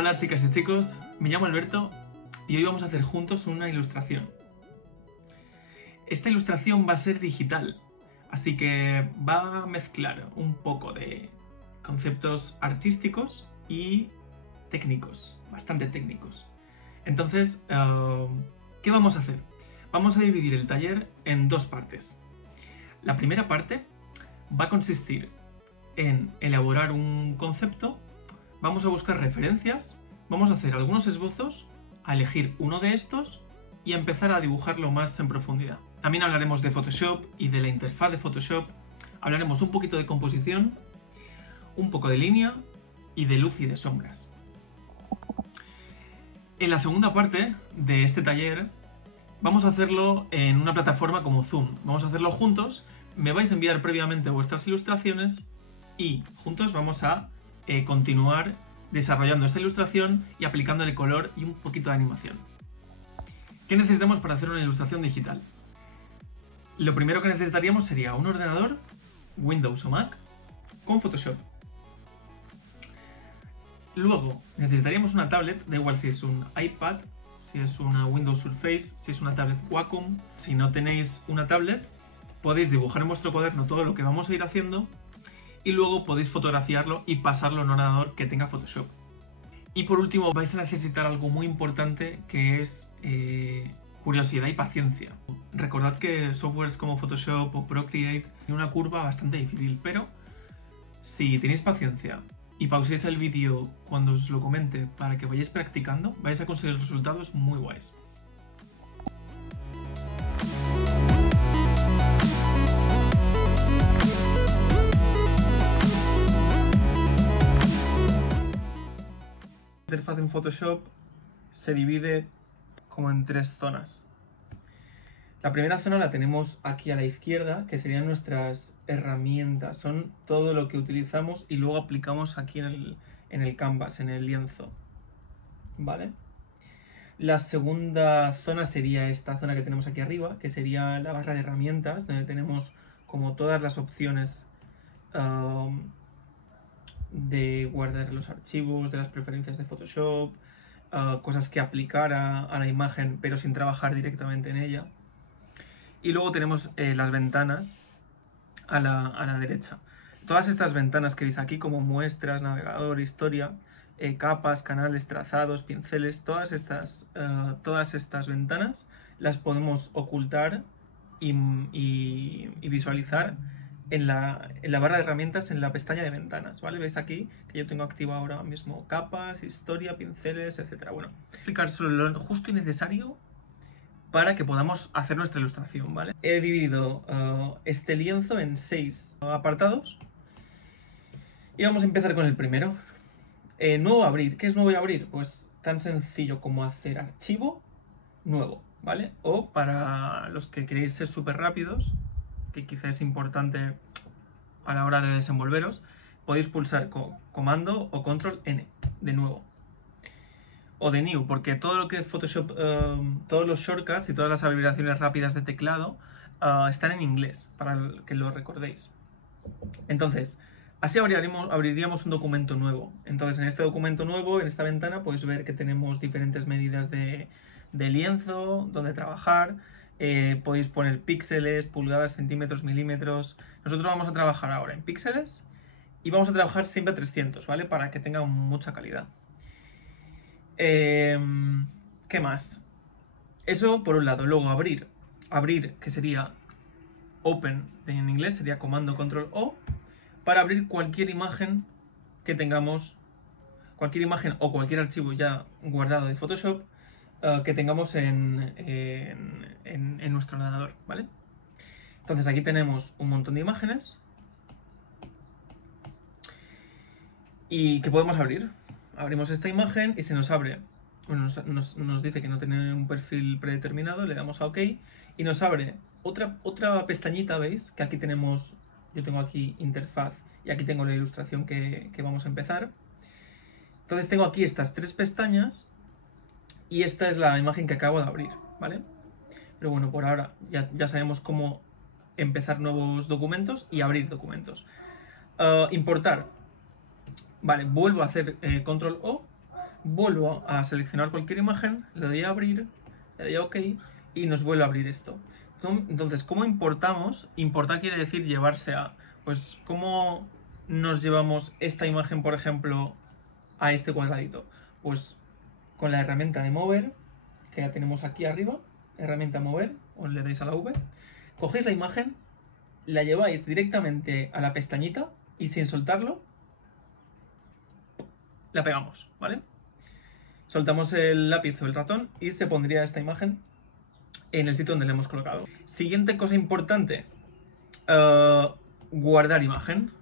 Hola chicas y chicos, me llamo Alberto y hoy vamos a hacer juntos una ilustración. Esta ilustración va a ser digital, así que va a mezclar un poco de conceptos artísticos y técnicos, bastante técnicos. Entonces, ¿qué vamos a hacer? Vamos a dividir el taller en dos partes. La primera parte va a consistir en elaborar un concepto, vamos a buscar referencias, vamos a hacer algunos esbozos, a elegir uno de estos y empezar a dibujarlo más en profundidad. También hablaremos de Photoshop y de la interfaz de Photoshop, hablaremos un poquito de composición, un poco de línea y de luz y de sombras. En la segunda parte de este taller vamos a hacerlo en una plataforma como Zoom. Vamos a hacerlo juntos, me vais a enviar previamente vuestras ilustraciones y juntos vamos a continuar desarrollando esta ilustración y aplicándole color y un poquito de animación. ¿Qué necesitamos para hacer una ilustración digital? Lo primero que necesitaríamos sería un ordenador, Windows o Mac, con Photoshop. Luego necesitaríamos una tablet, da igual si es un iPad, si es una Windows Surface, si es una tablet Wacom. Si no tenéis una tablet, podéis dibujar en vuestro cuaderno todo lo que vamos a ir haciendo y luego podéis fotografiarlo y pasarlo a un ordenador que tenga Photoshop. Y por último vais a necesitar algo muy importante que es curiosidad y paciencia. Recordad que softwares como Photoshop o Procreate tienen una curva bastante difícil, pero si tenéis paciencia y pauséis el vídeo cuando os lo comente para que vayáis practicando, vais a conseguir resultados muy guays. La interfaz en Photoshop se divide como en tres zonas. La primera zona la tenemos aquí a la izquierda, que serían nuestras herramientas. Son todo lo que utilizamos y luego aplicamos aquí en el canvas, en el lienzo. ¿Vale? La segunda zona sería esta zona que tenemos aquí arriba, que sería la barra de herramientas, donde tenemos como todas las opciones de guardar los archivos, de las preferencias de Photoshop, cosas que aplicar a la imagen pero sin trabajar directamente en ella. Y luego tenemos las ventanas a la derecha. Todas estas ventanas que veis aquí como muestras, navegador, historia, capas, canales, trazados, pinceles, todas estas ventanas las podemos ocultar y visualizar en la barra de herramientas en la pestaña de ventanas, ¿vale? Veis aquí que yo tengo activo ahora mismo capas, historia, pinceles, etc. Bueno, voy a explicar solo lo justo y necesario para que podamos hacer nuestra ilustración, ¿vale? He dividido este lienzo en 6 apartados y vamos a empezar con el primero. Nuevo abrir. ¿Qué es nuevo y abrir? Pues tan sencillo como hacer archivo, nuevo, ¿vale? O para los que queréis ser súper rápidos, que quizá es importante a la hora de desenvolveros, podéis pulsar comando o control N, de nuevo. O de new, porque todo lo que Photoshop, todos los shortcuts y todas las abreviaciones rápidas de teclado están en inglés, para que lo recordéis. Entonces, así abriríamos un documento nuevo. Entonces, en este documento nuevo, en esta ventana, podéis ver que tenemos diferentes medidas de lienzo, donde trabajar. Podéis poner píxeles, pulgadas, centímetros, milímetros. Nosotros vamos a trabajar ahora en píxeles y vamos a trabajar siempre a 300, ¿vale? Para que tenga mucha calidad. ¿Qué más? Eso por un lado. Luego abrir. Abrir, que sería open en inglés, sería comando control O, para abrir cualquier imagen que tengamos, cualquier imagen o cualquier archivo ya guardado de Photoshop que tengamos en nuestro ordenador, ¿vale? Entonces aquí tenemos un montón de imágenes y que podemos abrir. Abrimos esta imagen y se nos abre, bueno, nos dice que no tiene un perfil predeterminado, le damos a OK y nos abre otra pestañita, ¿veis? Que aquí tenemos, yo tengo aquí interfaz y aquí tengo la ilustración que vamos a empezar. Entonces tengo aquí estas tres pestañas y esta es la imagen que acabo de abrir, ¿vale? Pero bueno, por ahora ya sabemos cómo empezar nuevos documentos y abrir documentos. Importar. Vale, vuelvo a hacer control O, vuelvo a seleccionar cualquier imagen, le doy a abrir, le doy a OK y nos vuelve a abrir esto. Entonces, ¿cómo importamos? Importar quiere decir llevarse a... Pues, ¿cómo nos llevamos esta imagen, por ejemplo, a este cuadradito? Pues con la herramienta de mover, que ya tenemos aquí arriba, herramienta mover, o le dais a la V, cogéis la imagen, la lleváis directamente a la pestañita y sin soltarlo, la pegamos, ¿vale? Soltamos el lápiz o el ratón y se pondría esta imagen en el sitio donde la hemos colocado. Siguiente cosa importante, guardar imagen.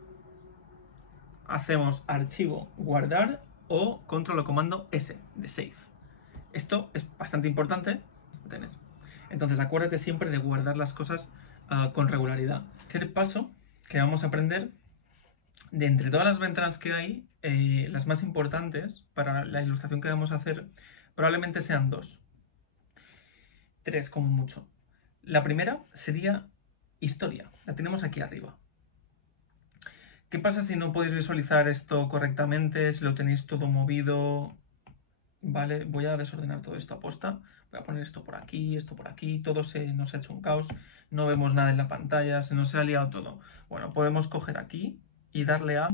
Hacemos archivo, guardar o control o comando S de save. Esto es bastante importante tener. Entonces acuérdate siempre de guardar las cosas con regularidad. Tercer paso que vamos a aprender, de entre todas las ventanas que hay, las más importantes para la ilustración que vamos a hacer probablemente sean 2. 3 como mucho. La primera sería historia. La tenemos aquí arriba. ¿Qué pasa si no podéis visualizar esto correctamente? Si lo tenéis todo movido... Vale, voy a desordenar todo esto a posta. Voy a poner esto por aquí, todo nos ha hecho un caos. No vemos nada en la pantalla, se nos ha liado todo. Bueno, podemos coger aquí y darle a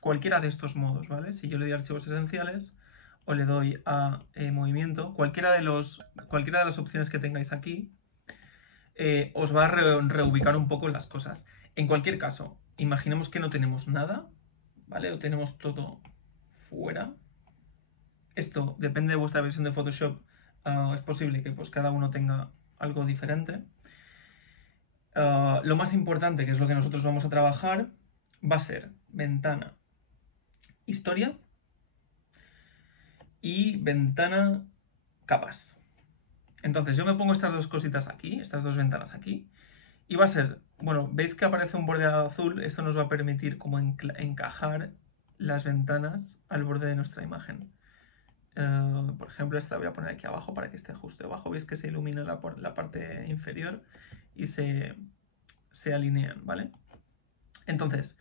cualquiera de estos modos, ¿vale? Si yo le doy a archivos esenciales o le doy a movimiento, cualquiera de las opciones que tengáis aquí os va a reubicar un poco las cosas. En cualquier caso, imaginemos que no tenemos nada, ¿vale? Lo tenemos todo fuera. Esto depende de vuestra versión de Photoshop, es posible que pues, cada uno tenga algo diferente. Lo más importante, que es lo que nosotros vamos a trabajar, va a ser ventana, historia y ventana, capas. Entonces yo me pongo estas dos cositas aquí, estas dos ventanas aquí, y va a ser, bueno, veis que aparece un bordeado azul, esto nos va a permitir como encajar las ventanas al borde de nuestra imagen. Por ejemplo, esta la voy a poner aquí abajo para que esté justo debajo. Veis que se ilumina la parte inferior y se alinean, ¿vale? Entonces,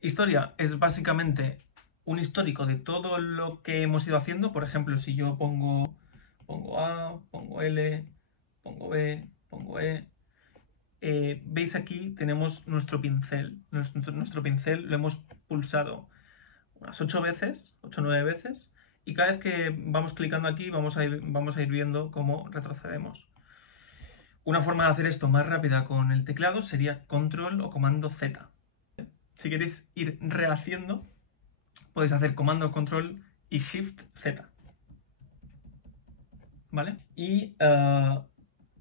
historia es básicamente un histórico de todo lo que hemos ido haciendo. Por ejemplo, si yo pongo A, pongo L, pongo B, pongo E. Veis aquí tenemos nuestro pincel. Nuestro pincel lo hemos pulsado unas 8 veces, 8 o 9 veces. Y cada vez que vamos clicando aquí vamos a ir viendo cómo retrocedemos. Una forma de hacer esto más rápida con el teclado sería control o comando Z. Si queréis ir rehaciendo, podéis hacer comando control y shift Z. ¿Vale? Y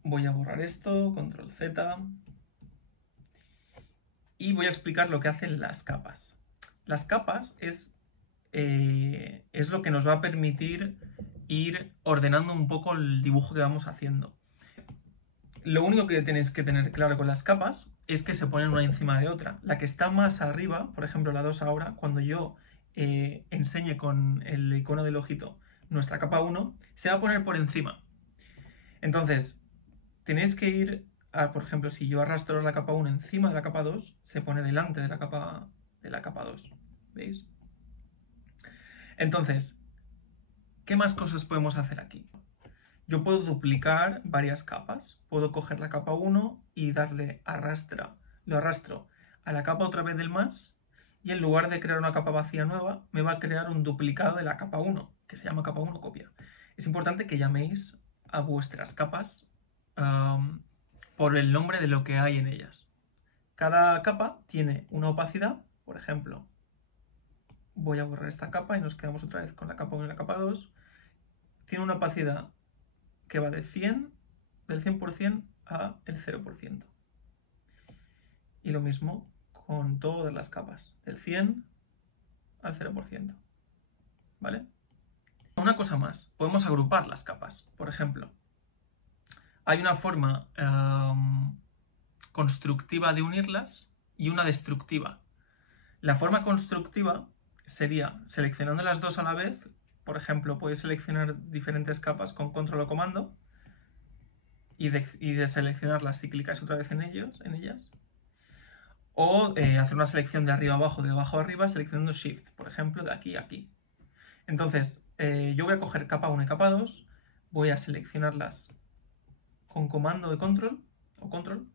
voy a borrar esto, control Z. Y voy a explicar lo que hacen las capas. Las capas es lo que nos va a permitir ir ordenando un poco el dibujo que vamos haciendo. Lo único que tenéis que tener claro con las capas es que se ponen una encima de otra. La que está más arriba, por ejemplo la 2 ahora, cuando yo enseñe con el icono del ojito nuestra capa 1, se va a poner por encima. Entonces, tenéis que ir a, por ejemplo, si yo arrastro la capa 1 encima de la capa 2, se pone delante de la capa 2. ¿Veis? Entonces, ¿qué más cosas podemos hacer aquí? Yo puedo duplicar varias capas. Puedo coger la capa 1 y darle arrastra. Lo arrastro a la capa otra vez del más y en lugar de crear una capa vacía nueva, me va a crear un duplicado de la capa 1, que se llama capa 1 copia. Es importante que llaméis a vuestras capas por el nombre de lo que hay en ellas. Cada capa tiene una opacidad, por ejemplo, voy a borrar esta capa y nos quedamos otra vez con la capa 1 y la capa 2. Tiene una opacidad que va de 100, del 100% a el 0%. Y lo mismo con todas las capas, del 100 al 0%. ¿Vale? Una cosa más, podemos agrupar las capas. Por ejemplo, hay una forma constructiva de unirlas y una destructiva. La forma constructiva sería seleccionando las dos a la vez. Por ejemplo, podéis seleccionar diferentes capas con control o comando y deseleccionarlas si clicáis otra vez en ellas. O hacer una selección de arriba a abajo, de abajo a arriba, seleccionando Shift, por ejemplo, de aquí a aquí. Entonces, yo voy a coger capa 1 y capa 2, voy a seleccionarlas con comando de control o control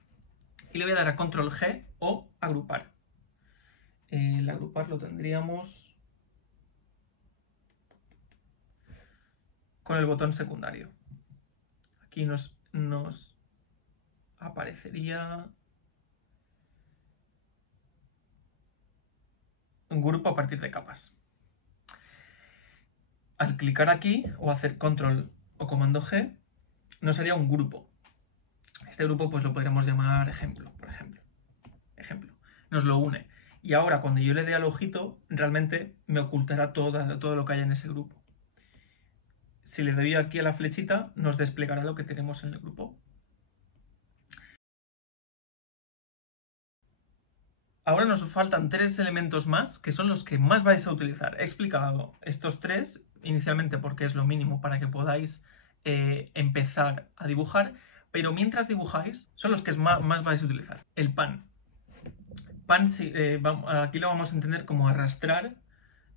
y le voy a dar a control G o agrupar. El agrupar lo tendríamos con el botón secundario. Aquí nos aparecería un grupo a partir de capas. Al clicar aquí o hacer control o comando G, nos haría un grupo. Este grupo pues lo podríamos llamar ejemplo, por ejemplo. Nos lo une. Y ahora cuando yo le dé al ojito, realmente me ocultará todo lo que haya en ese grupo. Si le doy aquí a la flechita, nos desplegará lo que tenemos en el grupo. Ahora nos faltan 3 elementos más, que son los que más vais a utilizar. He explicado estos 3 inicialmente porque es lo mínimo para que podáis empezar a dibujar, pero mientras dibujáis son los que más vais a utilizar. El pan. Pan, aquí lo vamos a entender como arrastrar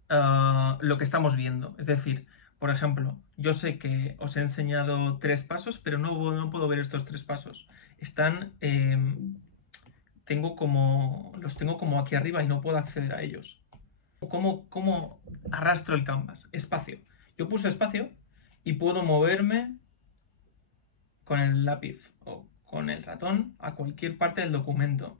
lo que estamos viendo. Es decir, por ejemplo, yo sé que os he enseñado 3 pasos, pero no puedo ver estos 3 pasos. Están... los tengo como aquí arriba y no puedo acceder a ellos. ¿Cómo arrastro el canvas? Espacio. Yo puse espacio y puedo moverme con el lápiz o con el ratón a cualquier parte del documento.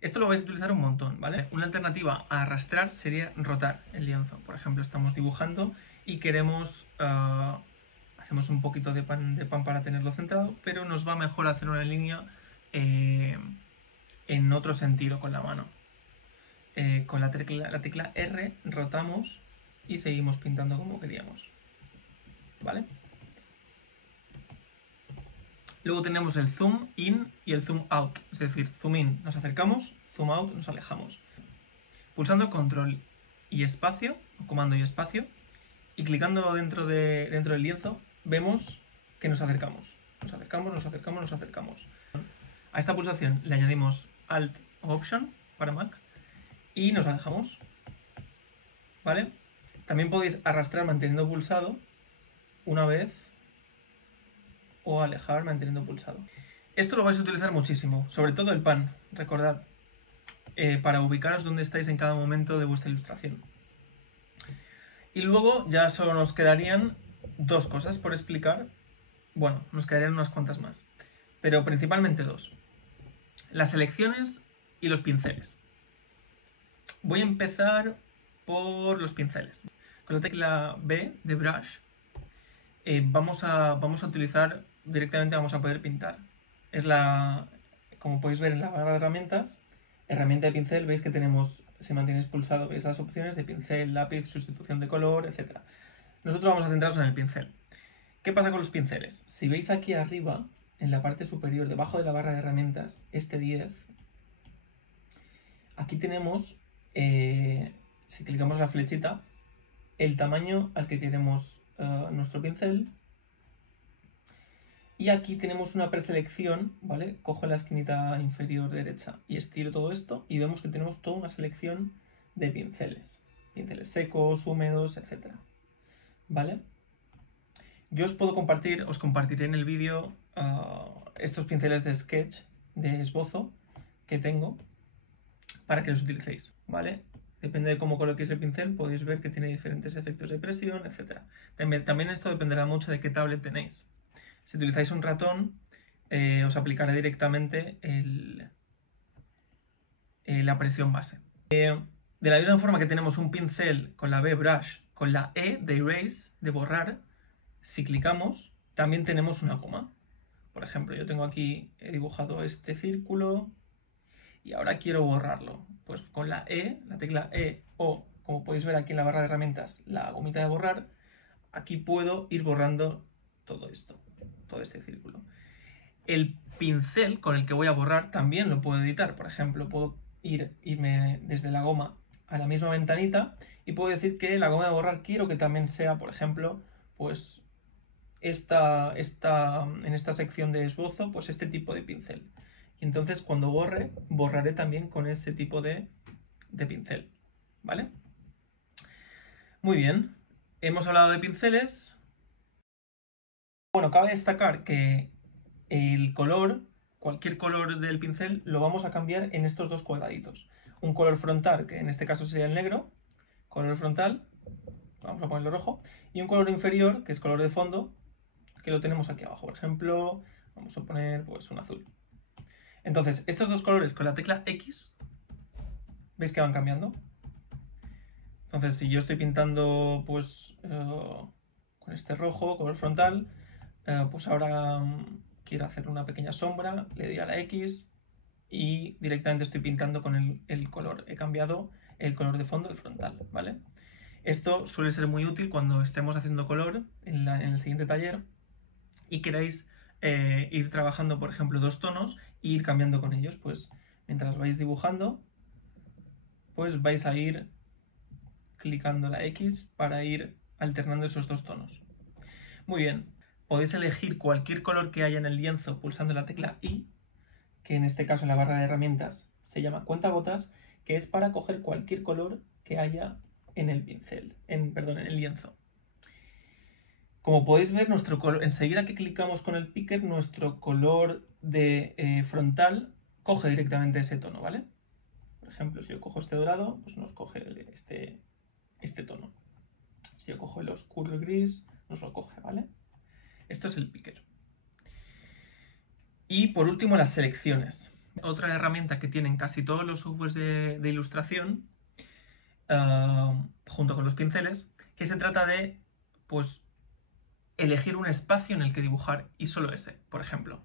Esto lo vais a utilizar un montón, ¿vale? Una alternativa a arrastrar sería rotar el lienzo. Por ejemplo, estamos dibujando y queremos... hacemos un poquito de pan para tenerlo centrado, pero nos va mejor hacer una línea en otro sentido con la mano. Con la tecla R rotamos y seguimos pintando como queríamos, ¿vale? Luego tenemos el zoom in y el zoom out, es decir, zoom in nos acercamos, zoom out nos alejamos. Pulsando control y espacio, o comando y espacio, y clicando dentro del lienzo, vemos que nos acercamos. Nos acercamos, nos acercamos, nos acercamos. A esta pulsación le añadimos Alt o Option para Mac y nos alejamos, ¿vale? También podéis arrastrar manteniendo pulsado una vez o alejar manteniendo pulsado. Esto lo vais a utilizar muchísimo, sobre todo el pan, recordad, para ubicaros dónde estáis en cada momento de vuestra ilustración. Y luego ya solo nos quedarían 2 cosas por explicar. Bueno, nos quedarían unas cuantas más, pero principalmente 2. Las selecciones y los pinceles. Voy a empezar por los pinceles. Con la tecla B de Brush vamos a utilizar, directamente vamos a poder pintar. Como podéis ver en la barra de herramientas, herramienta de pincel, veis que tenemos, si mantienes pulsado, veis las opciones de pincel, lápiz, sustitución de color, etc. Nosotros vamos a centrarnos en el pincel. ¿Qué pasa con los pinceles? Si veis aquí arriba, en la parte superior, debajo de la barra de herramientas, este 10, aquí tenemos, si clicamos la flechita, el tamaño al que queremos nuestro pincel. Y aquí tenemos una preselección, ¿vale? Cojo la esquinita inferior derecha y estiro todo esto y vemos que tenemos toda una selección de pinceles. Pinceles secos, húmedos, etc. ¿Vale? Yo os compartiré en el vídeo estos pinceles de sketch, de esbozo, que tengo para que los utilicéis, ¿vale? Depende de cómo coloquéis el pincel, podéis ver que tiene diferentes efectos de presión, etc. También esto dependerá mucho de qué tablet tenéis. Si utilizáis un ratón, os aplicará directamente la presión base. De la misma forma que tenemos un pincel con la B Brush, con la E de Erase, de borrar, si clicamos, también tenemos una coma. Por ejemplo, yo tengo aquí, he dibujado este círculo y ahora quiero borrarlo. Pues con la E, la tecla E o, como podéis ver aquí en la barra de herramientas, la gomita de borrar, aquí puedo ir borrando todo esto, todo este círculo. El pincel con el que voy a borrar también lo puedo editar. Por ejemplo, puedo irme desde la goma a la misma ventanita y puedo decir que la goma de borrar quiero que también sea, por ejemplo, pues en esta sección de esbozo, pues este tipo de pincel. Y entonces cuando borraré también con ese tipo de pincel, ¿vale? Muy bien. hemos hablado de pinceles. Bueno, cabe destacar que el color, cualquier color del pincel, lo vamos a cambiar en estos dos cuadraditos. Un color frontal, que en este caso sería el negro, color frontal, vamos a ponerlo rojo, y un color inferior, que es color de fondo, que lo tenemos aquí abajo. Por ejemplo, vamos a poner pues un azul. Entonces, estos dos colores con la tecla X, ¿veis que van cambiando? Entonces, si yo estoy pintando pues con este rojo, color frontal, pues ahora quiero hacer una pequeña sombra, le doy a la X y directamente estoy pintando con el color. He cambiado el color de fondo del frontal, ¿vale? Esto suele ser muy útil cuando estemos haciendo color en el siguiente taller y queráis ir trabajando, por ejemplo, dos tonos e ir cambiando con ellos. Pues mientras vais dibujando, pues vais a ir clicando la X para ir alternando esos dos tonos. Muy bien, podéis elegir cualquier color que haya en el lienzo pulsando la tecla I, que en este caso en la barra de herramientas se llama cuentagotas, que es para coger cualquier color que haya en el pincel, en el lienzo. Como podéis ver, nuestro color, enseguida que clicamos con el picker, nuestro color de frontal coge directamente ese tono, ¿vale? Por ejemplo, si yo cojo este dorado, pues nos coge este tono. Si yo cojo el oscuro, el gris, nos lo coge, ¿vale? Esto es el picker. Y por último, las selecciones. Otra herramienta que tienen casi todos los softwares de ilustración, junto con los pinceles, que se trata de, pues, elegir un espacio en el que dibujar, y solo ese, por ejemplo.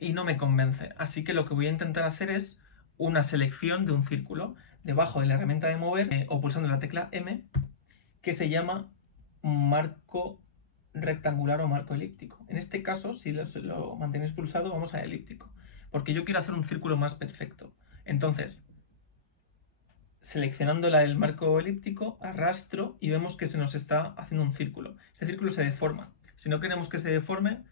Y no me convence, así que lo que voy a intentar hacer es una selección de un círculo debajo de la herramienta de mover o pulsando la tecla M, que se llama marco rectangular o marco elíptico. En este caso, si lo mantenéis pulsado, vamos a elíptico, porque yo quiero hacer un círculo más perfecto. Entonces, seleccionando el marco elíptico, arrastro y vemos que se nos está haciendo un círculo. Este círculo se deforma. Si no queremos que se deforme,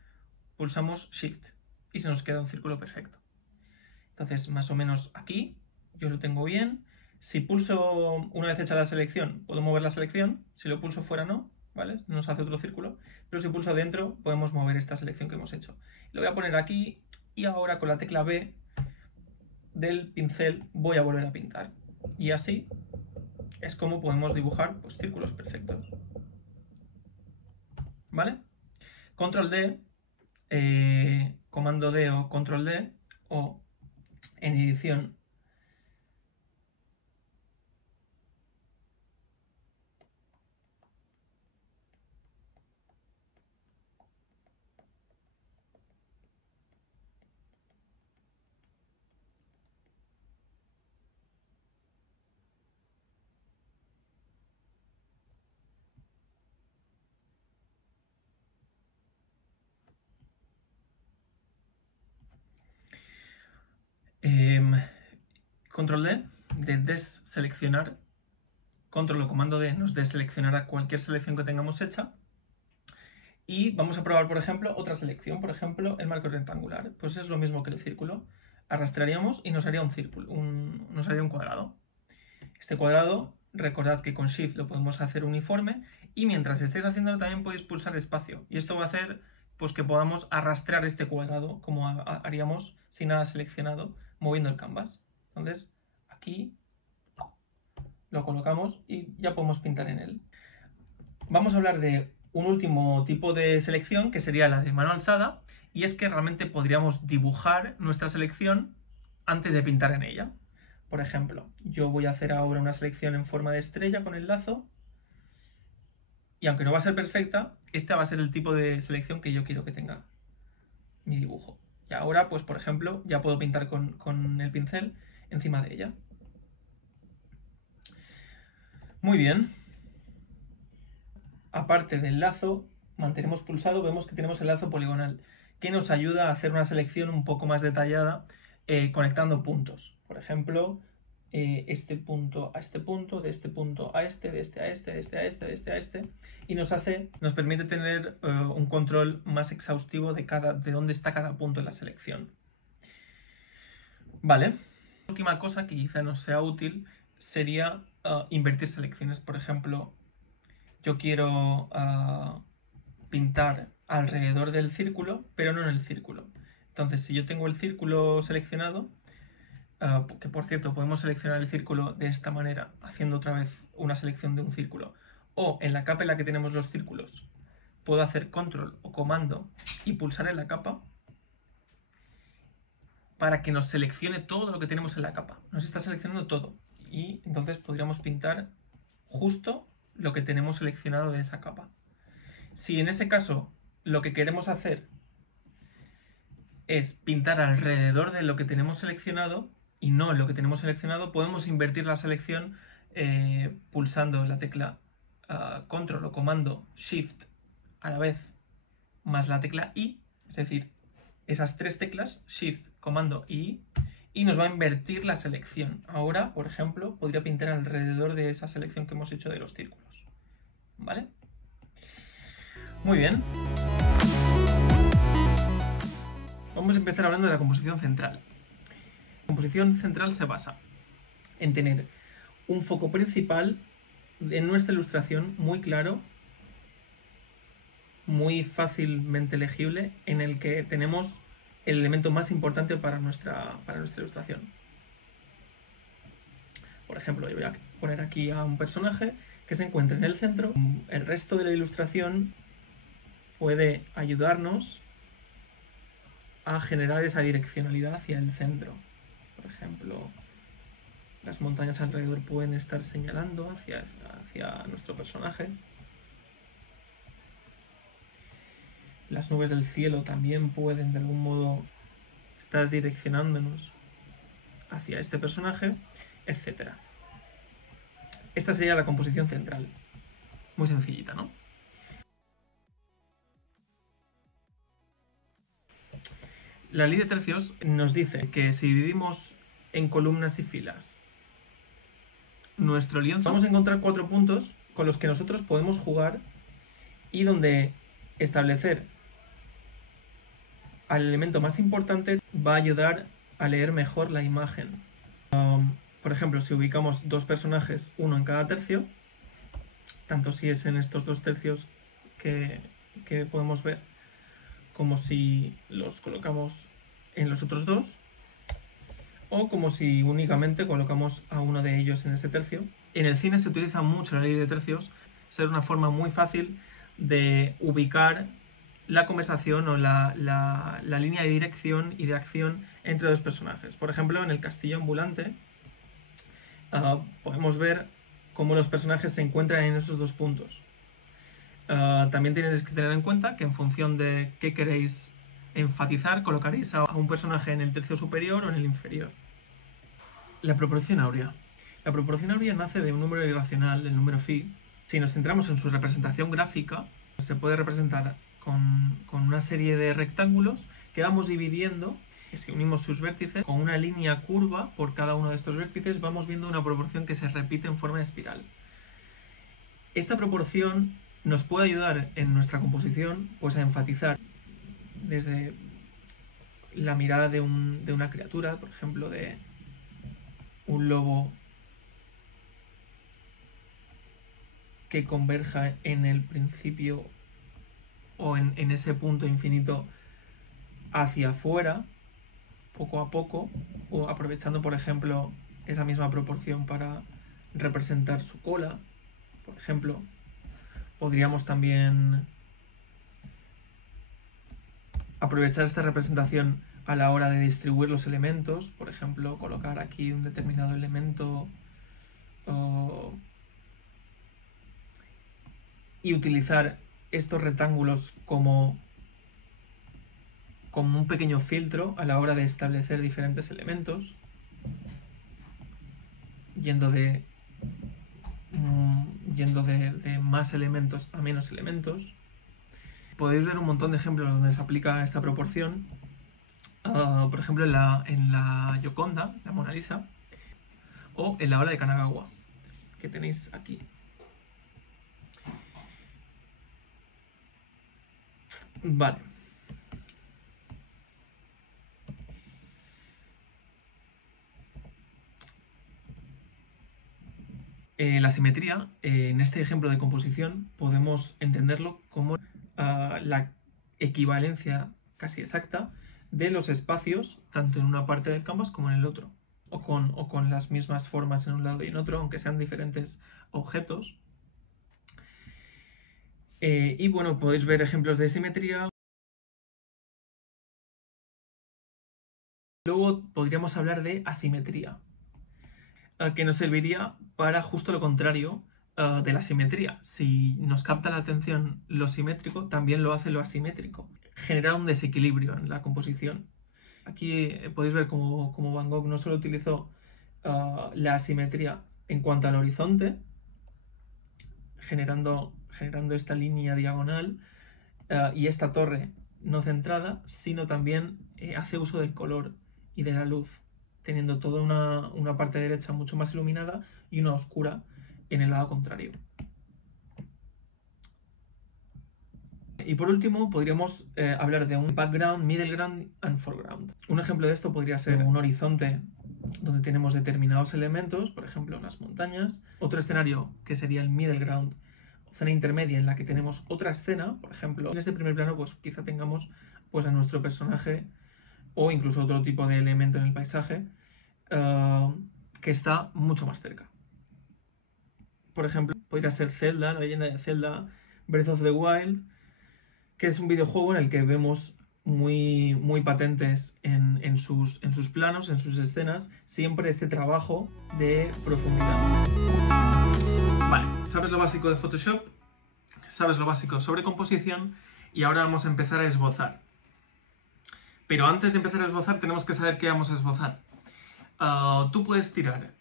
pulsamos Shift y se nos queda un círculo perfecto. Entonces, más o menos aquí, yo lo tengo bien. Si pulso, una vez hecha la selección, puedo mover la selección. Si lo pulso fuera, no, ¿vale? Nos hace otro círculo. Pero si pulso dentro, podemos mover esta selección que hemos hecho. Lo voy a poner aquí y ahora con la tecla B del pincel voy a volver a pintar. Y así es como podemos dibujar pues, círculos perfectos. ¿Vale? Control D, comando D o control D, o en edición control D de deseleccionar, control o comando D nos deseleccionará cualquier selección que tengamos hecha. Y vamos a probar, por ejemplo, otra selección, por ejemplo, el marco rectangular. Pues es lo mismo que el círculo. Arrastraríamos y nos haría un círculo, nos haría un cuadrado. Este cuadrado, recordad que con Shift lo podemos hacer uniforme y mientras estéis haciéndolo también podéis pulsar espacio. Y esto va a hacer pues, que podamos arrastrar este cuadrado como haríamos sin nada seleccionado, moviendo el canvas. Entonces, aquí lo colocamos y ya podemos pintar en él. Vamos a hablar de un último tipo de selección, que sería la de mano alzada, y es que realmente podríamos dibujar nuestra selección antes de pintar en ella. Por ejemplo, yo voy a hacer ahora una selección en forma de estrella con el lazo, y aunque no va a ser perfecta, este va a ser el tipo de selección que yo quiero que tenga mi dibujo. Y ahora, pues por ejemplo, ya puedo pintar con el pincel encima de ella. Muy bien. Aparte del lazo, mantenemos pulsado, vemos que tenemos el lazo poligonal, que nos ayuda a hacer una selección un poco más detallada conectando puntos. Por ejemplo, este punto a este punto, de este punto a este, de este a este, de este a este, de este a este, y nos permite tener un control más exhaustivo de dónde está cada punto en la selección. Vale. La última cosa que quizá nos sea útil sería invertir selecciones. Por ejemplo, yo quiero pintar alrededor del círculo, pero no en el círculo. Entonces, si yo tengo el círculo seleccionado, que por cierto podemos seleccionar el círculo de esta manera, haciendo otra vez una selección de un círculo, o en la capa en la que tenemos los círculos, puedo hacer control o comando y pulsar en la capa para que nos seleccione todo lo que tenemos en la capa. Nos está seleccionando todo y entonces podríamos pintar justo lo que tenemos seleccionado de esa capa. Si en ese caso lo que queremos hacer es pintar alrededor de lo que tenemos seleccionado y no en lo que tenemos seleccionado, podemos invertir la selección pulsando la tecla control o comando shift a la vez más la tecla I, es decir, esas tres teclas, shift, comando y nos va a invertir la selección. Ahora, por ejemplo, podría pintar alrededor de esa selección que hemos hecho de los círculos. ¿Vale? Muy bien. Vamos a empezar hablando de la composición central. La composición central se basa en tener un foco principal en nuestra ilustración muy claro, muy fácilmente legible, en el que tenemos el elemento más importante para nuestra ilustración. Por ejemplo, yo voy a poner aquí a un personaje que se encuentra en el centro. El resto de la ilustración puede ayudarnos a generar esa direccionalidad hacia el centro. Por ejemplo, las montañas alrededor pueden estar señalando hacia nuestro personaje. Las nubes del cielo también pueden de algún modo estar direccionándonos hacia este personaje, etc. Esta sería la composición central. Muy sencillita, ¿no? La ley de tercios nos dice que si dividimos en columnas y filas nuestro lienzo, vamos a encontrar 4 puntos con los que nosotros podemos jugar y donde establecer al elemento más importante va a ayudar a leer mejor la imagen. Por ejemplo, si ubicamos dos personajes, uno en cada tercio, tanto si es en estos dos tercios que podemos ver, como si los colocamos en los otros dos, o como si únicamente colocamos a uno de ellos en ese tercio. En el cine se utiliza mucho la ley de tercios, es una forma muy fácil de ubicar la conversación o la línea de dirección y de acción entre dos personajes. Por ejemplo, en El castillo ambulante podemos ver cómo los personajes se encuentran en esos dos puntos. También tenéis que tener en cuenta que en función de qué queréis enfatizar, colocaréis a un personaje en el tercio superior o en el inferior. La proporción áurea. La proporción áurea nace de un número irracional, el número phi. Si nos centramos en su representación gráfica, se puede representar con una serie de rectángulos que vamos dividiendo. Si unimos sus vértices con una línea curva por cada uno de estos vértices, vamos viendo una proporción que se repite en forma de espiral. Esta proporción nos puede ayudar en nuestra composición pues, a enfatizar desde la mirada de una criatura, por ejemplo, de un lobo que converja en el principio o en ese punto infinito hacia afuera, poco a poco, o aprovechando, por ejemplo, esa misma proporción para representar su cola, por ejemplo. Podríamos también aprovechar esta representación a la hora de distribuir los elementos, por ejemplo, colocar aquí un determinado elemento y utilizar estos rectángulos como un pequeño filtro a la hora de establecer diferentes elementos, yendo de más elementos a menos elementos. Podéis ver un montón de ejemplos donde se aplica esta proporción. Por ejemplo, en la Gioconda, la Mona Lisa, o en la ola de Kanagawa, que tenéis aquí. Vale. La simetría, en este ejemplo de composición, podemos entenderlo como la equivalencia casi exacta de los espacios, tanto en una parte del canvas como en el otro, o con las mismas formas en un lado y en otro, aunque sean diferentes objetos. Y bueno, podéis ver ejemplos de simetría. Luego podríamos hablar de asimetría, que nos serviría para justo lo contrario de la simetría. Si nos capta la atención lo simétrico, también lo hace lo asimétrico. Generar un desequilibrio en la composición. Aquí podéis ver cómo Van Gogh no solo utilizó la asimetría en cuanto al horizonte, generando esta línea diagonal y esta torre no centrada, sino también hace uso del color y de la luz, teniendo toda una parte derecha mucho más iluminada y una oscura en el lado contrario. Y por último, podríamos hablar de un background, middle ground and foreground. Un ejemplo de esto podría ser un horizonte donde tenemos determinados elementos, por ejemplo, las montañas. Otro escenario que sería el middle ground, zona intermedia en la que tenemos otra escena, por ejemplo, en este primer plano pues quizá tengamos pues a nuestro personaje o incluso otro tipo de elemento en el paisaje que está mucho más cerca. Por ejemplo, podría ser Zelda, la leyenda de Zelda, Breath of the Wild, que es un videojuego en el que vemos muy patentes en sus planos, en sus escenas, siempre este trabajo de profundidad. Vale, sabes lo básico de Photoshop, sabes lo básico sobre composición y ahora vamos a empezar a esbozar. Pero antes de empezar a esbozar tenemos que saber qué vamos a esbozar. Tú puedes tirar,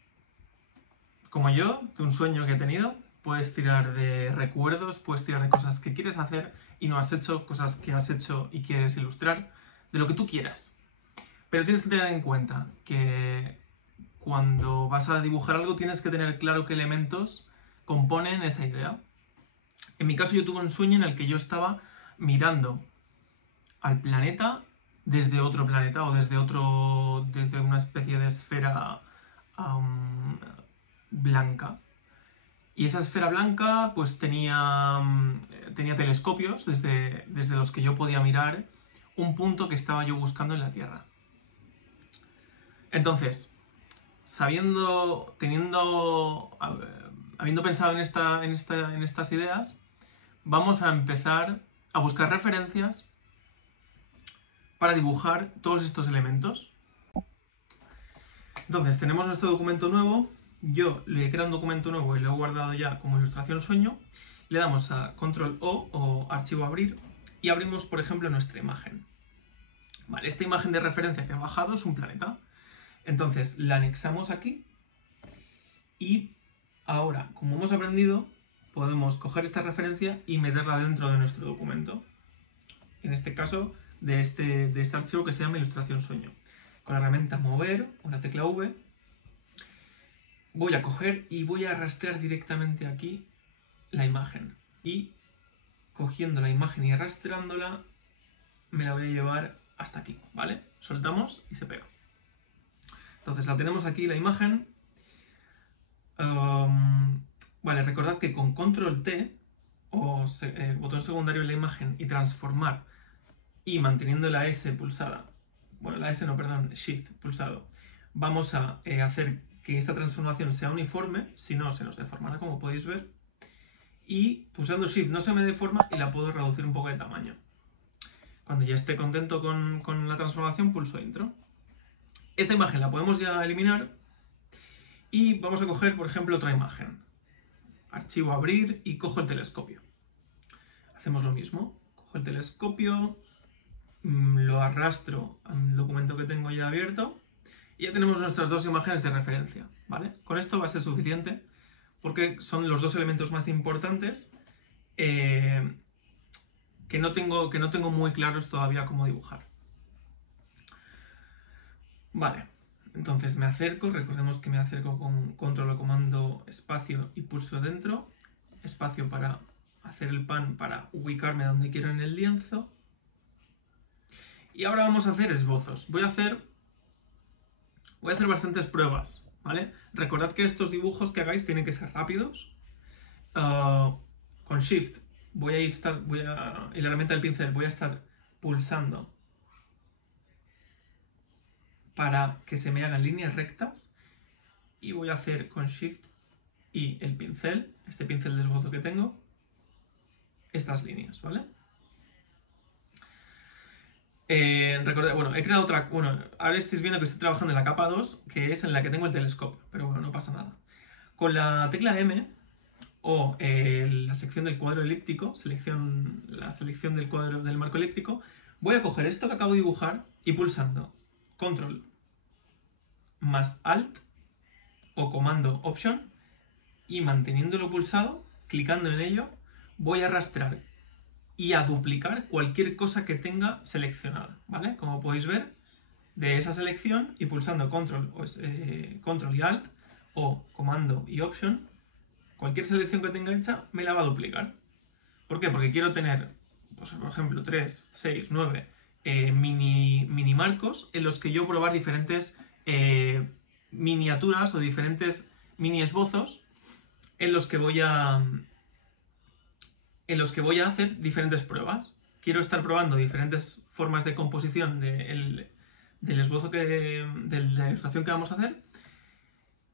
como yo, de un sueño que he tenido, puedes tirar de recuerdos, puedes tirar de cosas que quieres hacer y no has hecho, cosas que has hecho y quieres ilustrar, de lo que tú quieras. Pero tienes que tener en cuenta que cuando vas a dibujar algo tienes que tener claro qué elementos componen esa idea. En mi caso yo tuve un sueño en el que yo estaba mirando al planeta desde otro planeta o desde una especie de esfera blanca. Y esa esfera blanca pues tenía telescopios desde los que yo podía mirar un punto que estaba yo buscando en la Tierra. Entonces, habiendo pensado en estas ideas, vamos a empezar a buscar referencias para dibujar todos estos elementos. Entonces, tenemos nuestro documento nuevo. Yo le he creado un documento nuevo y lo he guardado ya como ilustración sueño. Le damos a Control O o archivo abrir y abrimos, por ejemplo, nuestra imagen. Vale, esta imagen de referencia que ha bajado es un planeta. Entonces, la anexamos aquí y ahora, como hemos aprendido, podemos coger esta referencia y meterla dentro de nuestro documento. En este caso, de este archivo que se llama ilustración sueño. Con la herramienta mover o la tecla V, voy a coger y voy a arrastrar directamente aquí la imagen. Y cogiendo la imagen y arrastrándola, me la voy a llevar hasta aquí, ¿vale? Soltamos y se pega. Entonces la tenemos aquí, la imagen. Vale, recordad que con Control T o botón secundario en la imagen y transformar y manteniendo la S pulsada, bueno, la S no, perdón, Shift pulsado, vamos a hacer que esta transformación sea uniforme, si no se nos deformará como podéis ver, y pulsando Shift no se me deforma y la puedo reducir un poco de tamaño. Cuando ya esté contento con la transformación, pulso Intro. Esta imagen la podemos ya eliminar y vamos a coger, por ejemplo, otra imagen. Archivo abrir y cojo el telescopio. Hacemos lo mismo, cojo el telescopio, lo arrastro al documento que tengo ya abierto y ya tenemos nuestras dos imágenes de referencia, ¿vale? Con esto va a ser suficiente porque son los dos elementos más importantes que no tengo muy claros todavía cómo dibujar. Vale, entonces me acerco, recordemos que me acerco con control o comando espacio y pulso dentro, espacio para hacer el pan para ubicarme donde quiero en el lienzo. Y ahora vamos a hacer esbozos. Voy a hacer bastantes pruebas ¿vale? Recordad que estos dibujos que hagáis tienen que ser rápidos. Con Shift y la herramienta del pincel voy a estar pulsando para que se me hagan líneas rectas, y voy a hacer con Shift y el pincel, este pincel de esbozo que tengo, estas líneas, ¿vale? Recordad, bueno, he creado otra... Bueno, ahora estáis viendo que estoy trabajando en la capa 2, que es en la que tengo el telescopio, pero bueno, no pasa nada. Con la tecla M o la sección del cuadro elíptico, la selección del cuadro del marco elíptico, voy a coger esto que acabo de dibujar y pulsando Control más Alt o Comando Option y manteniéndolo pulsado, clicando en ello, voy a arrastrar y a duplicar cualquier cosa que tenga seleccionada, ¿vale? Como podéis ver, de esa selección y pulsando Control y Alt o Comando y Option, cualquier selección que tenga hecha me la va a duplicar. ¿Por qué? Porque quiero tener, pues, por ejemplo, 3, 6, 9 mini marcos en los que yo probar diferentes miniaturas o diferentes mini esbozos en los que voy a hacer diferentes pruebas. Quiero estar probando diferentes formas de composición del esbozo de la ilustración que vamos a hacer.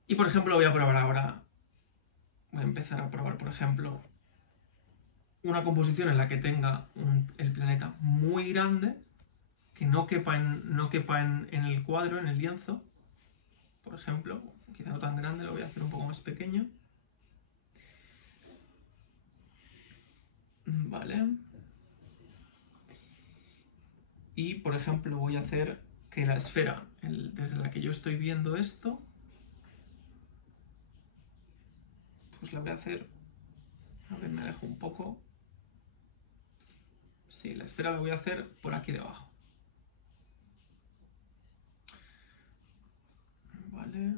Y por ejemplo voy a probar ahora. Voy a empezar a probar, por ejemplo, una composición en la que tenga el planeta muy grande, que no quepa en el cuadro, en el lienzo. Por ejemplo, quizá no tan grande, lo voy a hacer un poco más pequeño. Vale. Y, por ejemplo, voy a hacer que la esfera, desde la que yo estoy viendo esto, pues la voy a hacer... A ver, me alejo un poco. Sí, la esfera la voy a hacer por aquí debajo. Vale.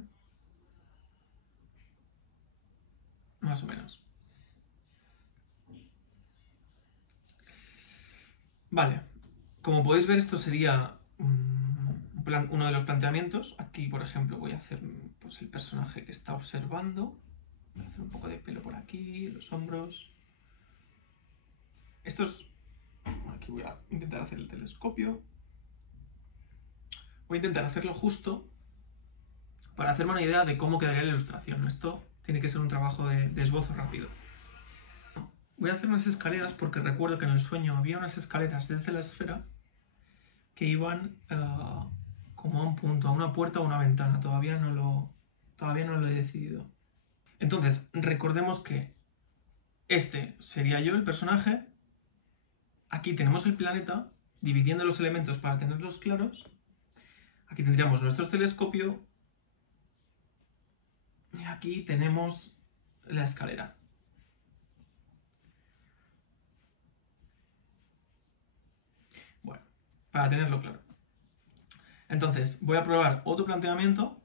Más o menos. Vale. Como podéis ver, esto sería uno de los planteamientos. Aquí, por ejemplo, voy a hacer pues, el personaje que está observando. Voy a hacer un poco de pelo por aquí, los hombros. Esto es... Aquí voy a intentar hacer el telescopio. Voy a intentar hacerlo justo para hacerme una idea de cómo quedaría la ilustración. Esto tiene que ser un trabajo de esbozo rápido. Voy a hacer unas escaleras porque recuerdo que en el sueño había unas escaleras desde la esfera que iban como a un punto, a una puerta o una ventana. Todavía no lo he decidido. Entonces, recordemos que este sería yo, el personaje. Aquí tenemos el planeta, dividiendo los elementos para tenerlos claros. Aquí tendríamos nuestro telescopio. Y aquí tenemos la escalera. Bueno, para tenerlo claro. Entonces, voy a probar otro planteamiento.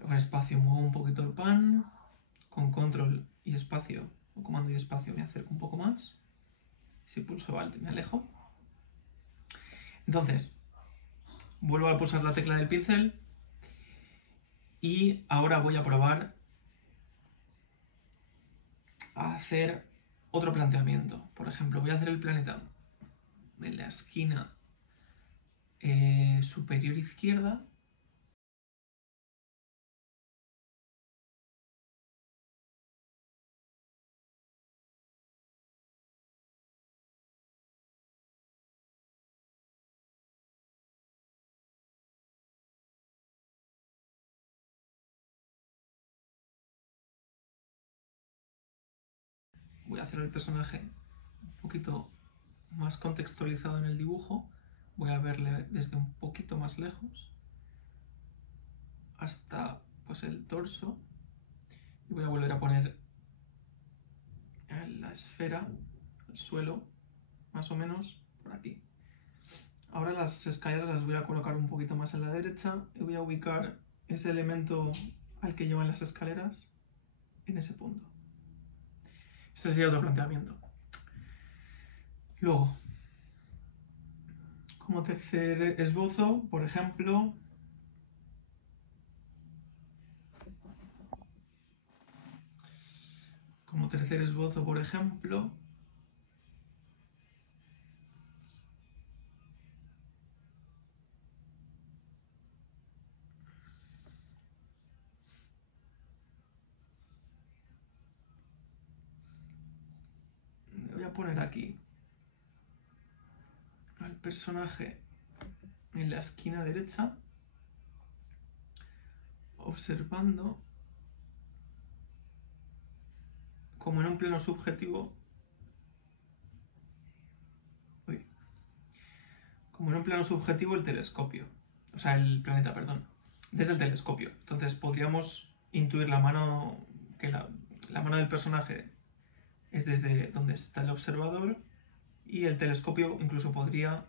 Con espacio muevo un poquito el pan. Con control y espacio, o comando y espacio, me acerco un poco más. Si pulso Alt me alejo. Entonces, vuelvo a pulsar la tecla del pincel. Y ahora voy a probar a hacer otro planteamiento. Por ejemplo, voy a hacer el planeta en la esquina superior izquierda. Voy a hacer el personaje un poquito más contextualizado en el dibujo. Voy a verle desde un poquito más lejos hasta pues el torso. Y voy a volver a poner la esfera, el suelo, más o menos por aquí. Ahora las escaleras las voy a colocar un poquito más a la derecha y voy a ubicar ese elemento al que llevan las escaleras en ese punto. Este sería otro planteamiento. Luego, como tercer esbozo, por ejemplo, Como tercer esbozo, por ejemplo, voy a poner aquí al personaje en la esquina derecha, observando como en un plano subjetivo, como en un plano subjetivo el telescopio, o sea, el planeta, perdón, desde el telescopio. Entonces podríamos intuir la mano, que la mano del personaje es desde donde está el observador, y el telescopio incluso podría,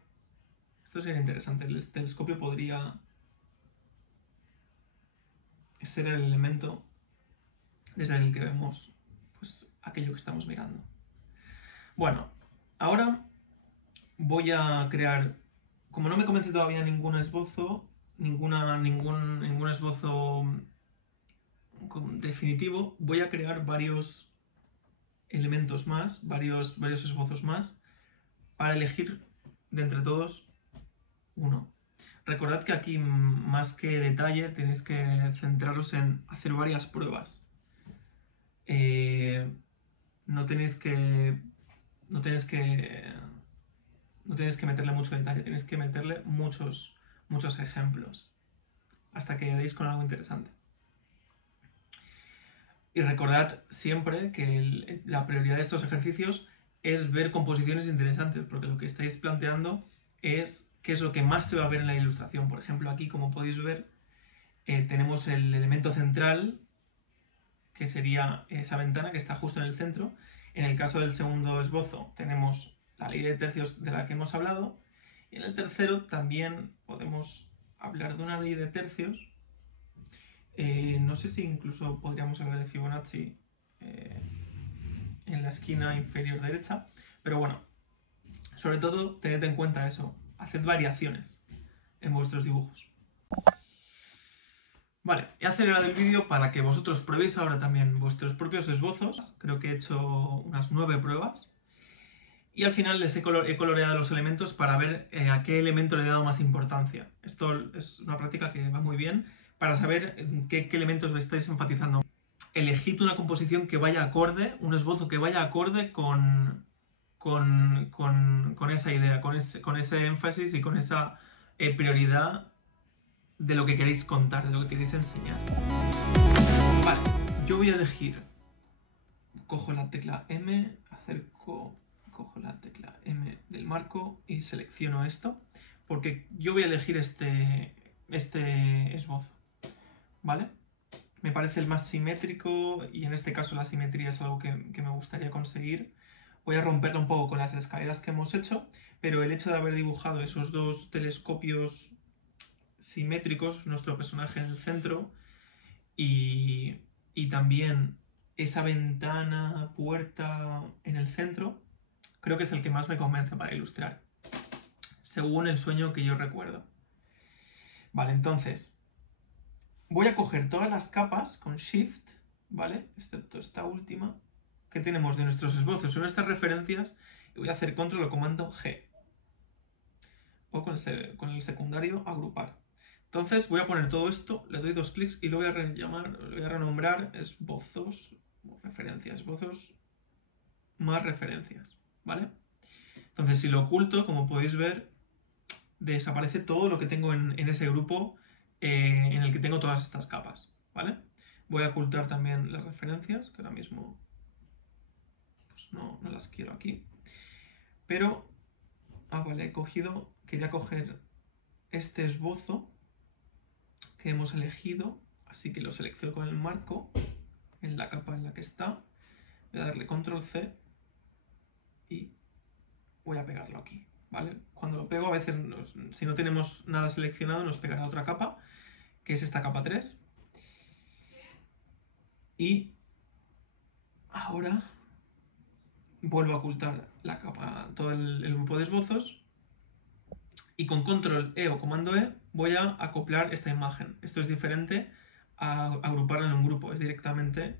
esto sería interesante, el telescopio podría ser el elemento desde el que vemos pues aquello que estamos mirando. Bueno, ahora voy a crear, como no me convence todavía ningún esbozo, ningún esbozo definitivo, voy a crear varios elementos más, varios esbozos más, para elegir de entre todos uno. Recordad que aquí, más que detalle, tenéis que centraros en hacer varias pruebas. No tenéis que meterle mucho detalle, tenéis que meterle muchos ejemplos hasta que deis con algo interesante. Y recordad siempre que la prioridad de estos ejercicios es ver composiciones interesantes, porque lo que estáis planteando es qué es lo que más se va a ver en la ilustración. Por ejemplo, aquí, como podéis ver, tenemos el elemento central, que sería esa ventana que está justo en el centro. En el caso del segundo esbozo tenemos la ley de tercios de la que hemos hablado, y en el tercero también podemos hablar de una ley de tercios. No sé si incluso podríamos hablar de Fibonacci en la esquina inferior derecha, pero bueno, sobre todo tened en cuenta eso, haced variaciones en vuestros dibujos. Vale, he acelerado el vídeo para que vosotros probéis ahora también vuestros propios esbozos. Creo que he hecho unas 9 pruebas. Y al final les he coloreado los elementos para ver a qué elemento le he dado más importancia. Esto es una práctica que va muy bien para saber qué elementos estáis enfatizando. Elegid una composición que vaya acorde, un esbozo que vaya acorde con esa idea, con ese énfasis y con esa prioridad de lo que queréis contar, de lo que queréis enseñar. Vale, yo voy a elegir, cojo la tecla M, cojo la tecla M del marco y selecciono esto, porque yo voy a elegir este esbozo, ¿vale? Me parece el más simétrico y en este caso la simetría es algo que me gustaría conseguir. Voy a romperlo un poco con las escaleras que hemos hecho, pero el hecho de haber dibujado esos dos telescopios simétricos, nuestro personaje en el centro, y también esa ventana, puerta en el centro, creo que es el que más me convence para ilustrar, según el sueño que yo recuerdo. Vale, entonces voy a coger todas las capas con Shift, ¿vale? Excepto esta última, que tenemos de nuestros esbozos en estas referencias, y voy a hacer control o comando G. O con el secundario agrupar. Entonces voy a poner todo esto, le doy 2 clics y lo voy a renombrar esbozos, referencias, esbozos más referencias, ¿vale? Entonces si lo oculto, como podéis ver, desaparece todo lo que tengo en ese grupo en el que tengo todas estas capas, ¿vale? Voy a ocultar también las referencias, que ahora mismo pues no las quiero aquí. Pero, vale, quería coger este esbozo que hemos elegido, así que lo selecciono con el marco en la capa en la que está. Voy a darle control C y voy a pegarlo aquí, ¿vale? Cuando lo pego, a veces, si no tenemos nada seleccionado, nos pegará otra capa, que es esta capa 3. Y ahora vuelvo a ocultar la capa, todo el grupo de esbozos, y con control E o comando E voy a acoplar esta imagen. Esto es diferente agruparla en un grupo, es directamente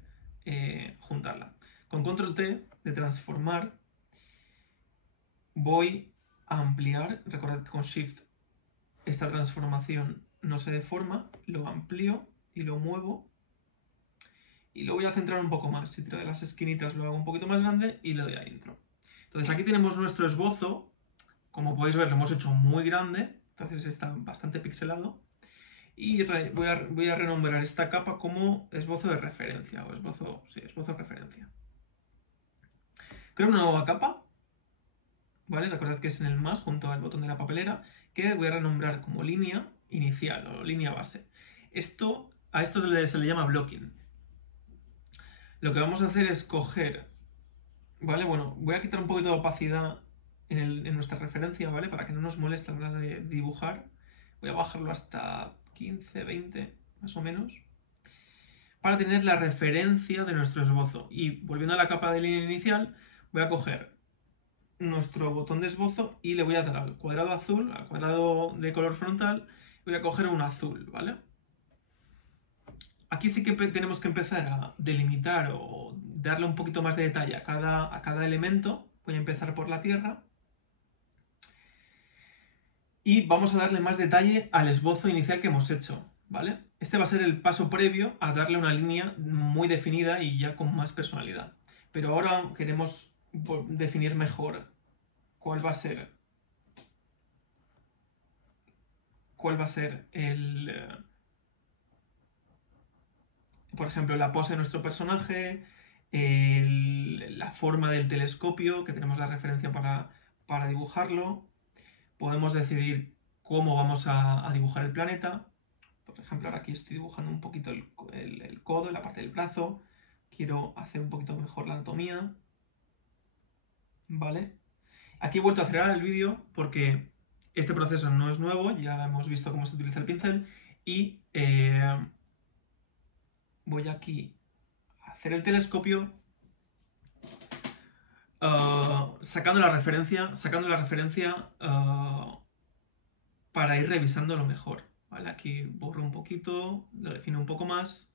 juntarla. Con control T de transformar voy a ampliar, recordad que con Shift esta transformación no se deforma, lo amplío y lo muevo y lo voy a centrar un poco más. Si tiro de las esquinitas lo hago un poquito más grande y le doy a intro. Entonces aquí tenemos nuestro esbozo, como podéis ver lo hemos hecho muy grande, entonces está bastante pixelado. Y voy a renombrar esta capa como esbozo de referencia, o esbozo de referencia. Creo una nueva capa, ¿vale? Recordad que es en el más junto al botón de la papelera, que voy a renombrar como línea inicial o línea base. A esto se le llama blocking. Lo que vamos a hacer es coger, ¿vale? Bueno, voy a quitar un poquito de opacidad en nuestra referencia, ¿vale? Para que no nos moleste a la hora de dibujar. Voy a bajarlo hasta 15, 20, más o menos, para tener la referencia de nuestro esbozo. Y volviendo a la capa de línea inicial, voy a coger nuestro botón de esbozo y le voy a dar al cuadrado azul, al cuadrado de color frontal, voy a coger un azul, ¿vale? Aquí sí que tenemos que empezar a delimitar o darle un poquito más de detalle a cada elemento. Voy a empezar por la tierra. Y vamos a darle más detalle al esbozo inicial que hemos hecho, ¿vale? Este va a ser el paso previo a darle una línea muy definida y ya con más personalidad. Pero ahora queremos definir mejor cuál va a ser por ejemplo, la pose de nuestro personaje, la forma del telescopio, que tenemos la referencia para dibujarlo. Podemos decidir cómo vamos a dibujar el planeta. Por ejemplo, ahora aquí estoy dibujando un poquito el codo, la parte del brazo. Quiero hacer un poquito mejor la anatomía. ¿Vale? Aquí he vuelto a acelerar el vídeo porque este proceso no es nuevo, ya hemos visto cómo se utiliza el pincel y voy aquí a hacer el telescopio sacando la referencia para ir revisándolo mejor. ¿Vale? Aquí borro un poquito, lo defino un poco más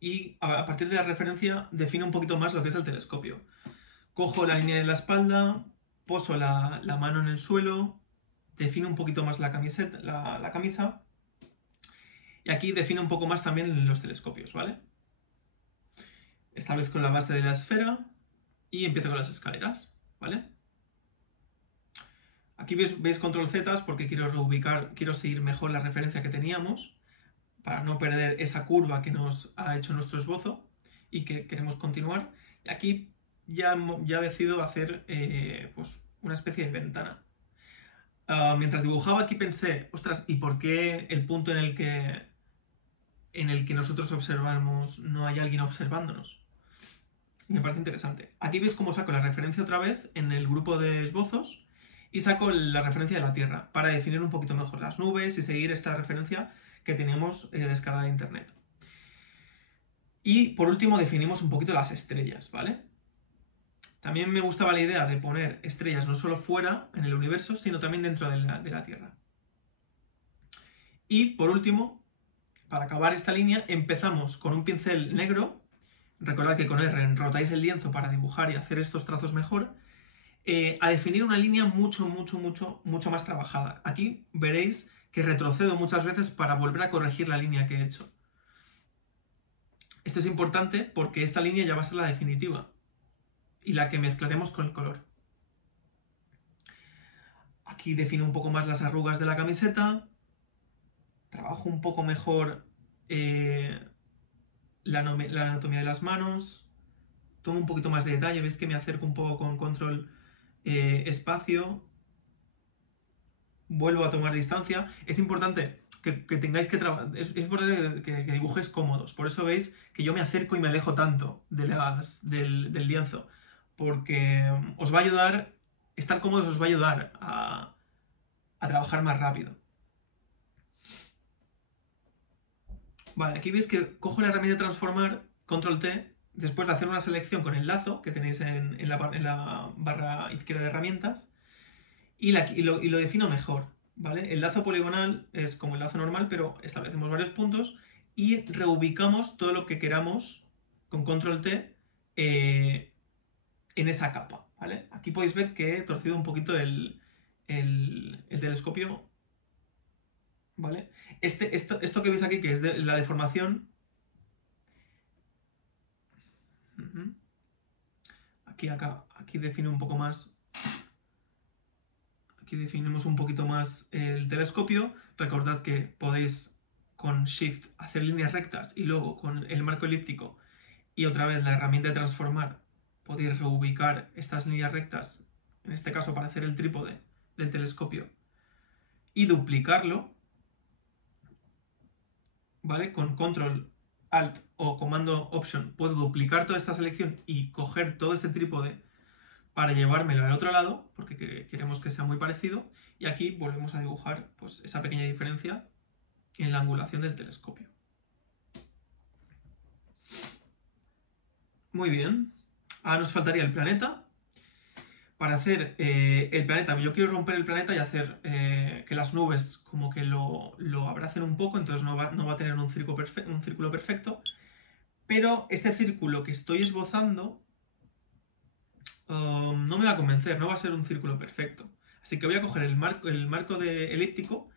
y a partir de la referencia defino un poquito más lo que es el telescopio. Cojo la línea de la espalda, poso la mano en el suelo, defino un poquito más la camisa y aquí defino un poco más también los telescopios, ¿vale? Establezco la base de la esfera y empiezo con las escaleras, ¿vale? Aquí veis control Z porque quiero seguir mejor la referencia que teníamos para no perder esa curva que nos ha hecho nuestro esbozo y que queremos continuar. Y aquí ya decido hacer pues una especie de ventana. Mientras dibujaba aquí pensé, ostras, ¿y por qué el punto en el que nosotros observamos no hay alguien observándonos? Y me parece interesante. Aquí veis cómo saco la referencia otra vez en el grupo de esbozos y saco la referencia de la Tierra para definir un poquito mejor las nubes y seguir esta referencia que teníamos descargada de internet. Y por último definimos un poquito las estrellas, ¿vale? También me gustaba la idea de poner estrellas no solo fuera en el universo, sino también dentro de la Tierra. Y por último, para acabar esta línea, empezamos con un pincel negro. Recordad que con R rotáis el lienzo para dibujar y hacer estos trazos mejor. A definir una línea mucho más trabajada. Aquí veréis que retrocedo muchas veces para volver a corregir la línea que he hecho. Esto es importante porque esta línea ya va a ser la definitiva y la que mezclaremos con el color. Aquí defino un poco más las arrugas de la camiseta, trabajo un poco mejor la anatomía de las manos, tomo un poquito más de detalle, veis que me acerco un poco con control espacio, vuelvo a tomar distancia. Es importante que tengáis es importante que dibujes cómodos, por eso veis que yo me acerco y me alejo tanto del lienzo, porque os va a ayudar, estar cómodos os va a ayudar a trabajar más rápido. Vale, aquí veis que cojo la herramienta de transformar, control T, después de hacer una selección con el lazo que tenéis en la barra izquierda de herramientas, y lo defino mejor, ¿vale? El lazo poligonal es como el lazo normal, pero establecemos varios puntos y reubicamos todo lo que queramos con control T en esa capa, ¿vale? Aquí podéis ver que he torcido un poquito el telescopio, ¿vale? Esto que veis aquí, que es la deformación, aquí define un poco más, aquí definimos un poquito más el telescopio. Recordad que podéis con Shift hacer líneas rectas y luego con el marco elíptico y otra vez la herramienta de transformar podéis reubicar estas líneas rectas, en este caso para hacer el trípode del telescopio, y duplicarlo, ¿vale? Con Control Alt o Comando Option puedo duplicar toda esta selección y coger todo este trípode para llevármelo al otro lado, porque queremos que sea muy parecido, y aquí volvemos a dibujar pues, esa pequeña diferencia en la angulación del telescopio. Muy bien, ahora nos faltaría el planeta. Para hacer el planeta, yo quiero romper el planeta y hacer que las nubes como que lo abracen un poco, entonces no va a tener un círculo perfecto, pero este círculo que estoy esbozando no me va a convencer, no va a ser un círculo perfecto. Así que voy a coger el marco de elíptico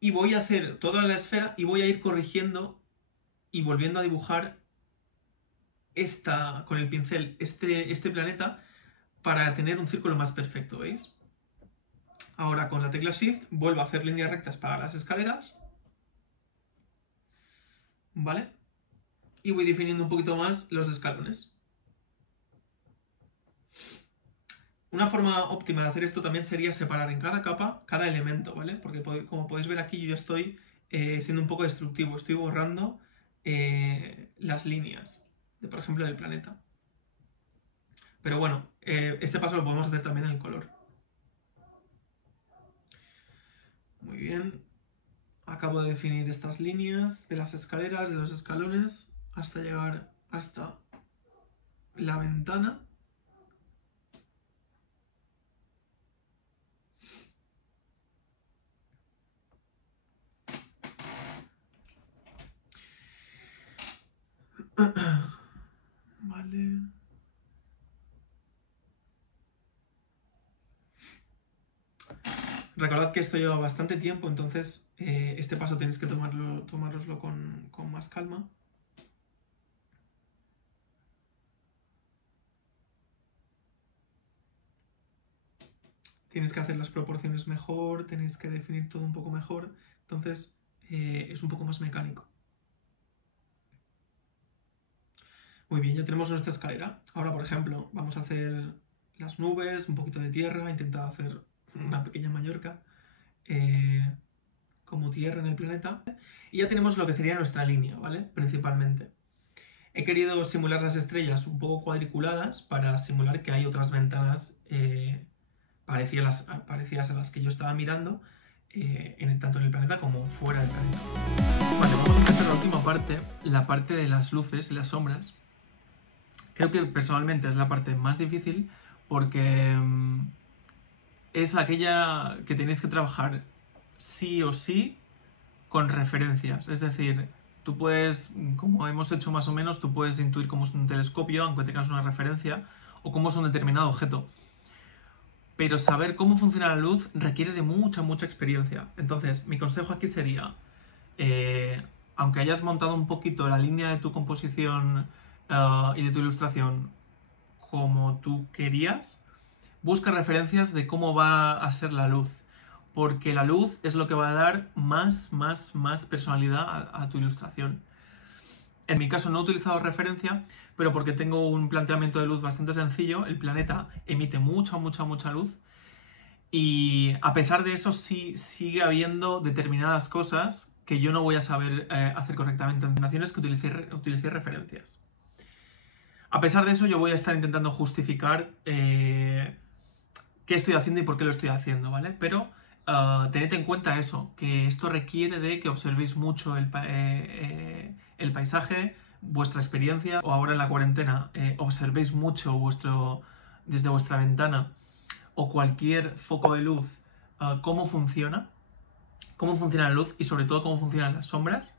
y voy a hacer toda la esfera y voy a ir corrigiendo y volviendo a dibujar con el pincel este planeta para tener un círculo más perfecto, ¿veis? Ahora con la tecla Shift vuelvo a hacer líneas rectas para las escaleras, ¿vale? Y voy definiendo un poquito más los escalones. Una forma óptima de hacer esto también sería separar en cada capa cada elemento, ¿vale? Porque como podéis ver aquí yo ya estoy siendo un poco destructivo, estoy borrando las líneas, por ejemplo, del planeta. Pero bueno, este paso lo podemos hacer también en el color. Muy bien. Acabo de definir estas líneas de las escaleras, de los escalones, hasta llegar hasta la ventana. Vale. Recordad que esto lleva bastante tiempo, entonces este paso tenéis que tomároslo con más calma. Tienes que hacer las proporciones mejor, tenéis que definir todo un poco mejor, entonces es un poco más mecánico. Muy bien, ya tenemos nuestra escalera. Ahora, por ejemplo, vamos a hacer las nubes, un poquito de tierra, he intentado hacer una pequeña Mallorca como tierra en el planeta. Y ya tenemos lo que sería nuestra línea, ¿vale? Principalmente. He querido simular las estrellas un poco cuadriculadas para simular que hay otras ventanas parecidas a las que yo estaba mirando, tanto en el planeta como fuera del planeta. Vale, vamos a empezar la última parte, la parte de las luces y las sombras. Creo que personalmente es la parte más difícil porque es aquella que tenéis que trabajar sí o sí con referencias. Es decir, tú puedes, como hemos hecho más o menos, tú puedes intuir cómo es un telescopio, aunque tengas una referencia, o cómo es un determinado objeto. Pero saber cómo funciona la luz requiere de mucha experiencia. Entonces, mi consejo aquí sería, aunque hayas montado un poquito la línea de tu composición y de tu ilustración como tú querías, busca referencias de cómo va a ser la luz, porque la luz es lo que va a dar más personalidad a tu ilustración. En mi caso no he utilizado referencia, pero porque tengo un planteamiento de luz bastante sencillo. El planeta emite mucha luz y a pesar de eso sí sigue habiendo determinadas cosas que yo no voy a saber hacer correctamente en combinaciones que utilicé referencias. A pesar de eso yo voy a estar intentando justificar qué estoy haciendo y por qué lo estoy haciendo, ¿vale? Pero tened en cuenta eso, que esto requiere de que observéis mucho el paisaje, vuestra experiencia, o ahora en la cuarentena observéis mucho desde vuestra ventana o cualquier foco de luz cómo funciona la luz y sobre todo cómo funcionan las sombras,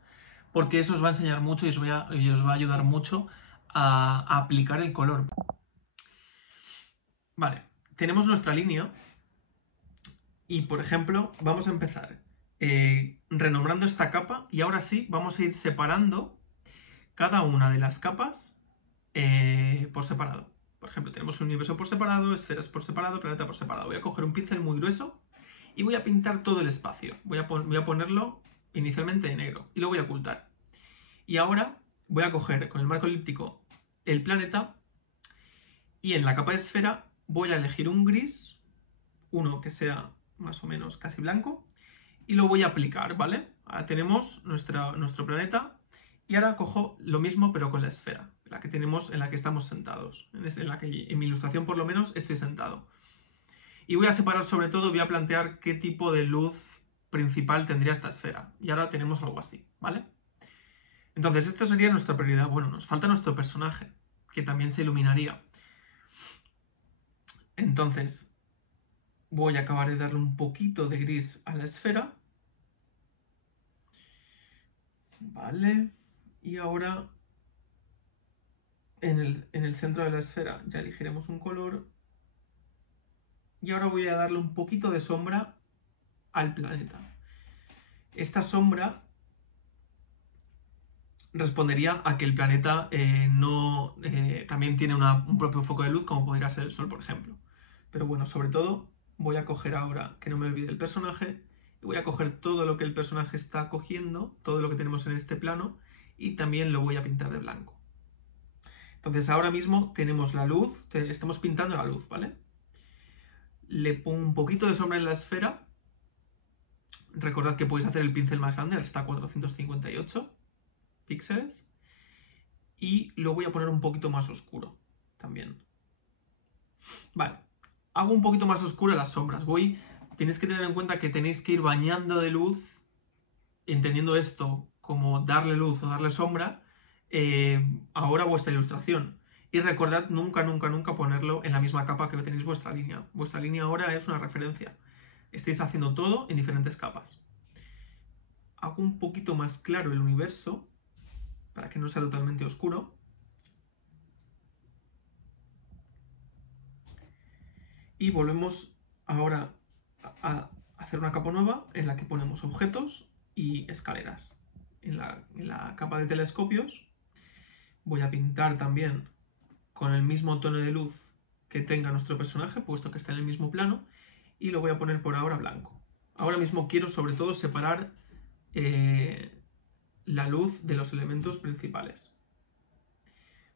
porque eso os va a enseñar mucho y os va a ayudar mucho a aplicar el color. Vale, tenemos nuestra línea y, por ejemplo, vamos a empezar renombrando esta capa y ahora sí vamos a ir separando cada una de las capas por separado. Por ejemplo, tenemos un universo por separado, esferas por separado, planeta por separado. Voy a coger un pincel muy grueso y voy a pintar todo el espacio. Voy a ponerlo inicialmente de negro y lo voy a ocultar. Y ahora voy a coger con el marco elíptico el planeta y en la capa de esfera voy a elegir un gris, uno que sea más o menos casi blanco, y lo voy a aplicar, ¿vale? Ahora tenemos nuestro planeta y ahora cojo lo mismo pero con la esfera, la que tenemos, en la que estamos sentados, en la que en mi ilustración por lo menos estoy sentado. Y voy a separar sobre todo, voy a plantear qué tipo de luz principal tendría esta esfera. Y ahora tenemos algo así, ¿vale? Entonces, esto sería nuestra prioridad. Bueno, nos falta nuestro personaje, que también se iluminaría. Entonces, voy a acabar de darle un poquito de gris a la esfera. Vale. Y ahora, en el centro de la esfera ya elegiremos un color. Y ahora voy a darle un poquito de sombra al planeta. Esta sombra respondería a que el planeta también tiene un propio foco de luz, como podría ser el Sol, por ejemplo. Pero bueno, sobre todo voy a coger ahora, que no me olvide el personaje, y voy a coger todo lo que el personaje está cogiendo, todo lo que tenemos en este plano, y también lo voy a pintar de blanco. Entonces ahora mismo tenemos la luz, estamos pintando la luz, ¿vale? Le pongo un poquito de sombra en la esfera. Recordad que podéis hacer el pincel más grande, hasta 458 píxeles. Y lo voy a poner un poquito más oscuro también. Vale, hago un poquito más oscuro las sombras. Tenéis que tener en cuenta que tenéis que ir bañando de luz, entendiendo esto como darle luz o darle sombra, ahora vuestra ilustración. Y recordad nunca, nunca, nunca ponerlo en la misma capa que tenéis vuestra línea. Vuestra línea ahora es una referencia. Estáis haciendo todo en diferentes capas. Hago un poquito más claro el universo, para que no sea totalmente oscuro. Y volvemos ahora a hacer una capa nueva en la que ponemos objetos y escaleras. En la capa de telescopios voy a pintar también con el mismo tono de luz que tenga nuestro personaje, puesto que está en el mismo plano, y lo voy a poner por ahora blanco. Ahora mismo quiero sobre todo separar la luz de los elementos principales.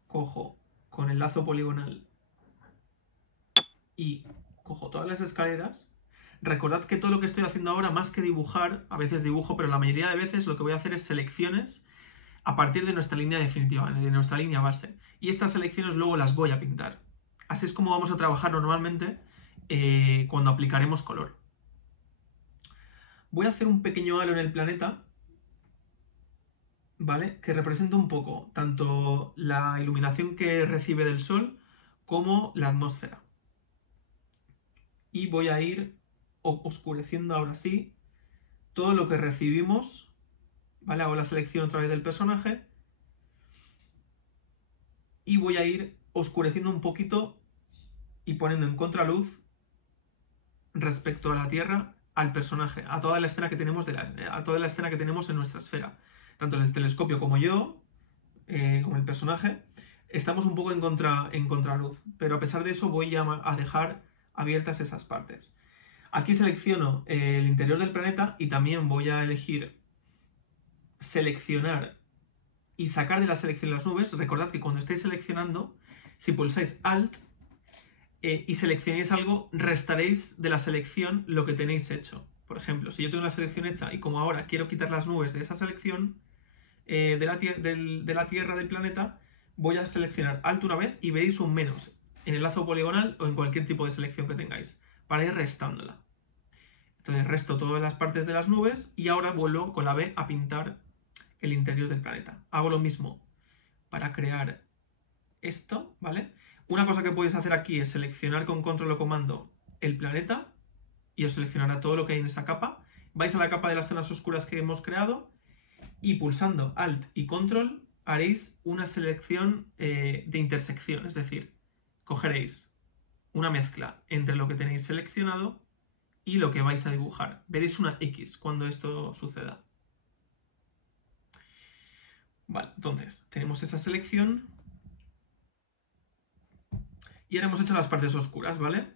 Cojo con el lazo poligonal y cojo todas las escaleras. Recordad que todo lo que estoy haciendo ahora, más que dibujar, a veces dibujo, pero la mayoría de veces lo que voy a hacer es selecciones a partir de nuestra línea definitiva, de nuestra línea base. Y estas selecciones luego las voy a pintar. Así es como vamos a trabajar normalmente cuando aplicaremos color. Voy a hacer un pequeño halo en el planeta, ¿vale? Que representa un poco tanto la iluminación que recibe del Sol como la atmósfera. Y voy a ir oscureciendo ahora sí todo lo que recibimos, ¿vale? Hago la selección otra vez del personaje y voy a ir oscureciendo un poquito y poniendo en contraluz respecto a la Tierra, al personaje, a toda la escena que tenemos a toda la escena que tenemos en nuestra esfera. Tanto el telescopio como yo, como el personaje, estamos un poco en contraluz, pero a pesar de eso voy a dejar abiertas esas partes. Aquí selecciono el interior del planeta y también voy a elegir seleccionar y sacar de la selección las nubes. Recordad que cuando estéis seleccionando, si pulsáis Alt y seleccionáis algo, restaréis de la selección lo que tenéis hecho. Por ejemplo, si yo tengo una selección hecha y como ahora quiero quitar las nubes de esa selección, de la Tierra, del planeta, voy a seleccionar Alt una vez y veréis un menos en el lazo poligonal o en cualquier tipo de selección que tengáis, para ir restándola. Entonces resto todas las partes de las nubes y ahora vuelvo con la B a pintar el interior del planeta. Hago lo mismo para crear esto, ¿vale? Una cosa que podéis hacer aquí es seleccionar con control o comando el planeta y os seleccionará todo lo que hay en esa capa. Vais a la capa de las zonas oscuras que hemos creado y pulsando Alt y Control haréis una selección de intersección, es decir, cogeréis una mezcla entre lo que tenéis seleccionado y lo que vais a dibujar. Veréis una X cuando esto suceda. Vale, entonces tenemos esa selección y ahora hemos hecho las partes oscuras, ¿vale?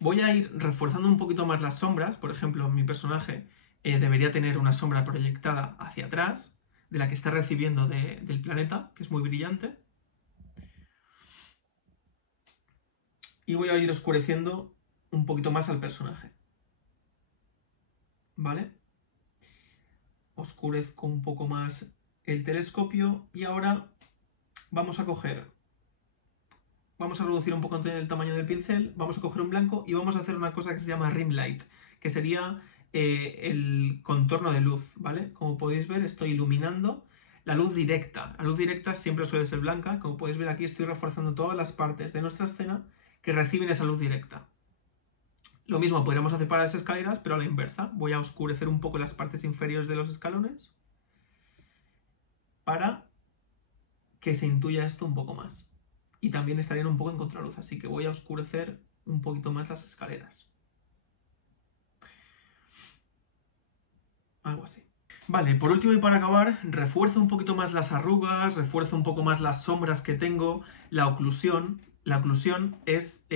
Voy a ir reforzando un poquito más las sombras. Por ejemplo, mi personaje debería tener una sombra proyectada hacia atrás de la que está recibiendo del planeta, que es muy brillante. Y voy a ir oscureciendo un poquito más al personaje. ¿Vale? Oscurezco un poco más el telescopio y ahora vamos a reducir un poco el tamaño del pincel, vamos a coger un blanco y vamos a hacer una cosa que se llama rim light, que sería el contorno de luz, ¿vale? Como podéis ver, estoy iluminando la luz directa. La luz directa siempre suele ser blanca. Como podéis ver aquí, estoy reforzando todas las partes de nuestra escena que reciben esa luz directa. Lo mismo podríamos hacer para las escaleras, pero a la inversa. Voy a oscurecer un poco las partes inferiores de los escalones para que se intuya esto un poco más. Y también estarían un poco en contraluz, así que voy a oscurecer un poquito más las escaleras. Algo así. Vale, por último y para acabar, refuerzo un poquito más las arrugas, refuerzo un poco más las sombras que tengo, la oclusión. La oclusión es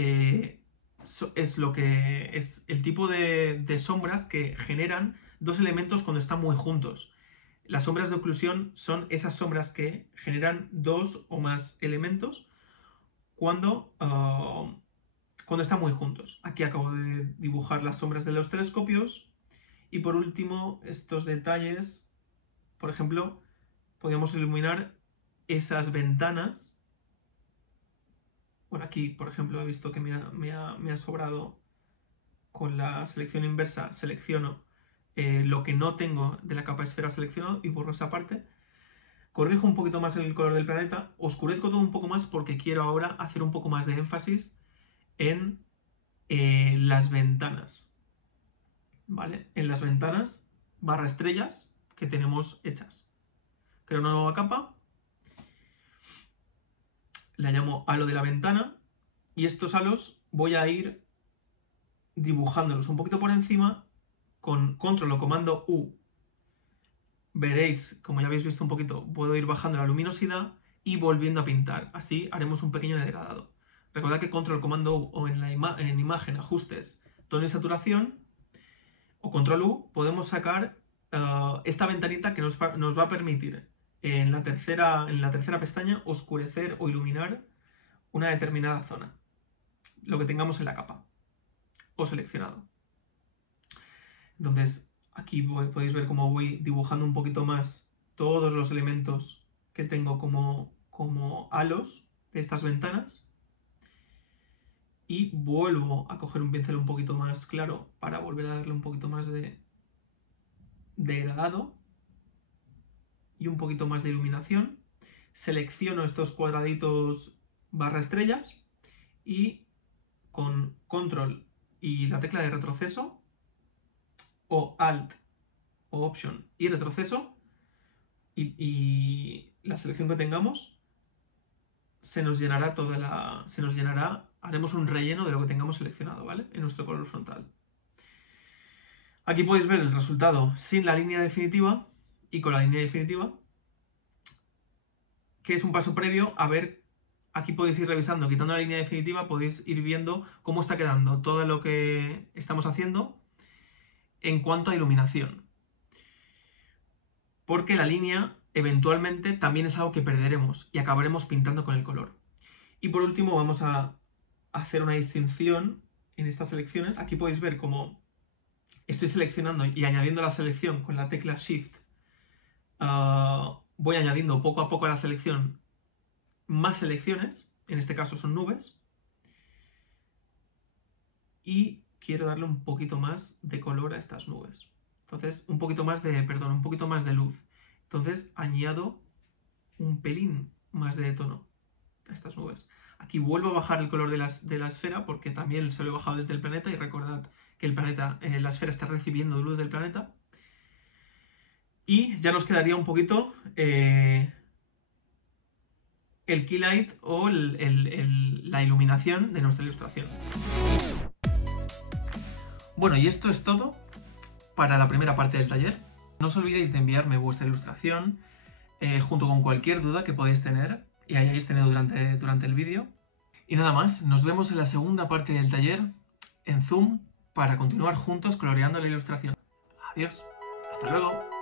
lo que es el tipo de sombras que generan dos elementos cuando están muy juntos. Las sombras de oclusión son esas sombras que generan dos o más elementos cuando están muy juntos. Aquí acabo de dibujar las sombras de los telescopios. Y por último, estos detalles, por ejemplo, podríamos iluminar esas ventanas. Bueno, aquí, por ejemplo, he visto que me ha sobrado con la selección inversa, selecciono lo que no tengo de la capa esfera seleccionado y borro esa parte. Corrijo un poquito más el color del planeta, oscurezco todo un poco más porque quiero ahora hacer un poco más de énfasis en las ventanas. ¿Vale? En las ventanas, barra estrellas que tenemos hechas. Creo una nueva capa, la llamo halo de la ventana y estos halos voy a ir dibujándolos un poquito por encima con control o comando U. Veréis, como ya habéis visto un poquito, puedo ir bajando la luminosidad y volviendo a pintar. Así haremos un pequeño degradado. Recordad que control comando U o en imagen ajustes tono y saturación o control U podemos sacar esta ventanita que nos va a permitir en la tercera pestaña oscurecer o iluminar una determinada zona, lo que tengamos en la capa o seleccionado. Entonces aquí podéis ver cómo voy dibujando un poquito más todos los elementos que tengo como halos de estas ventanas. Y vuelvo a coger un pincel un poquito más claro para volver a darle un poquito más de degradado y un poquito más de iluminación. Selecciono estos cuadraditos barra estrellas y con control y la tecla de retroceso o alt o option y retroceso y la selección que tengamos se nos llenará haremos un relleno de lo que tengamos seleccionado, ¿vale? En nuestro color frontal. Aquí podéis ver el resultado sin la línea definitiva y con la línea definitiva, que es un paso previo a ver. Aquí podéis ir revisando, quitando la línea definitiva, podéis ir viendo cómo está quedando todo lo que estamos haciendo en cuanto a iluminación. Porque la línea eventualmente también es algo que perderemos y acabaremos pintando con el color. Y por último vamos a hacer una distinción en estas selecciones. Aquí podéis ver cómo estoy seleccionando y añadiendo la selección con la tecla Shift. Voy añadiendo poco a poco a la selección más selecciones, en este caso son nubes, y quiero darle un poquito más de color a estas nubes. Entonces, un poquito más de luz. Entonces, añado un pelín más de tono a estas nubes. Aquí vuelvo a bajar el color de la esfera porque también se lo he bajado desde el planeta y recordad que el planeta, la esfera está recibiendo luz del planeta. Y ya nos quedaría un poquito el key light o la iluminación de nuestra ilustración. Bueno, y esto es todo para la primera parte del taller. No os olvidéis de enviarme vuestra ilustración junto con cualquier duda que podáis tener y hayáis tenido durante el vídeo. Y nada más, nos vemos en la segunda parte del taller en Zoom para continuar juntos coloreando la ilustración. Adiós, hasta luego.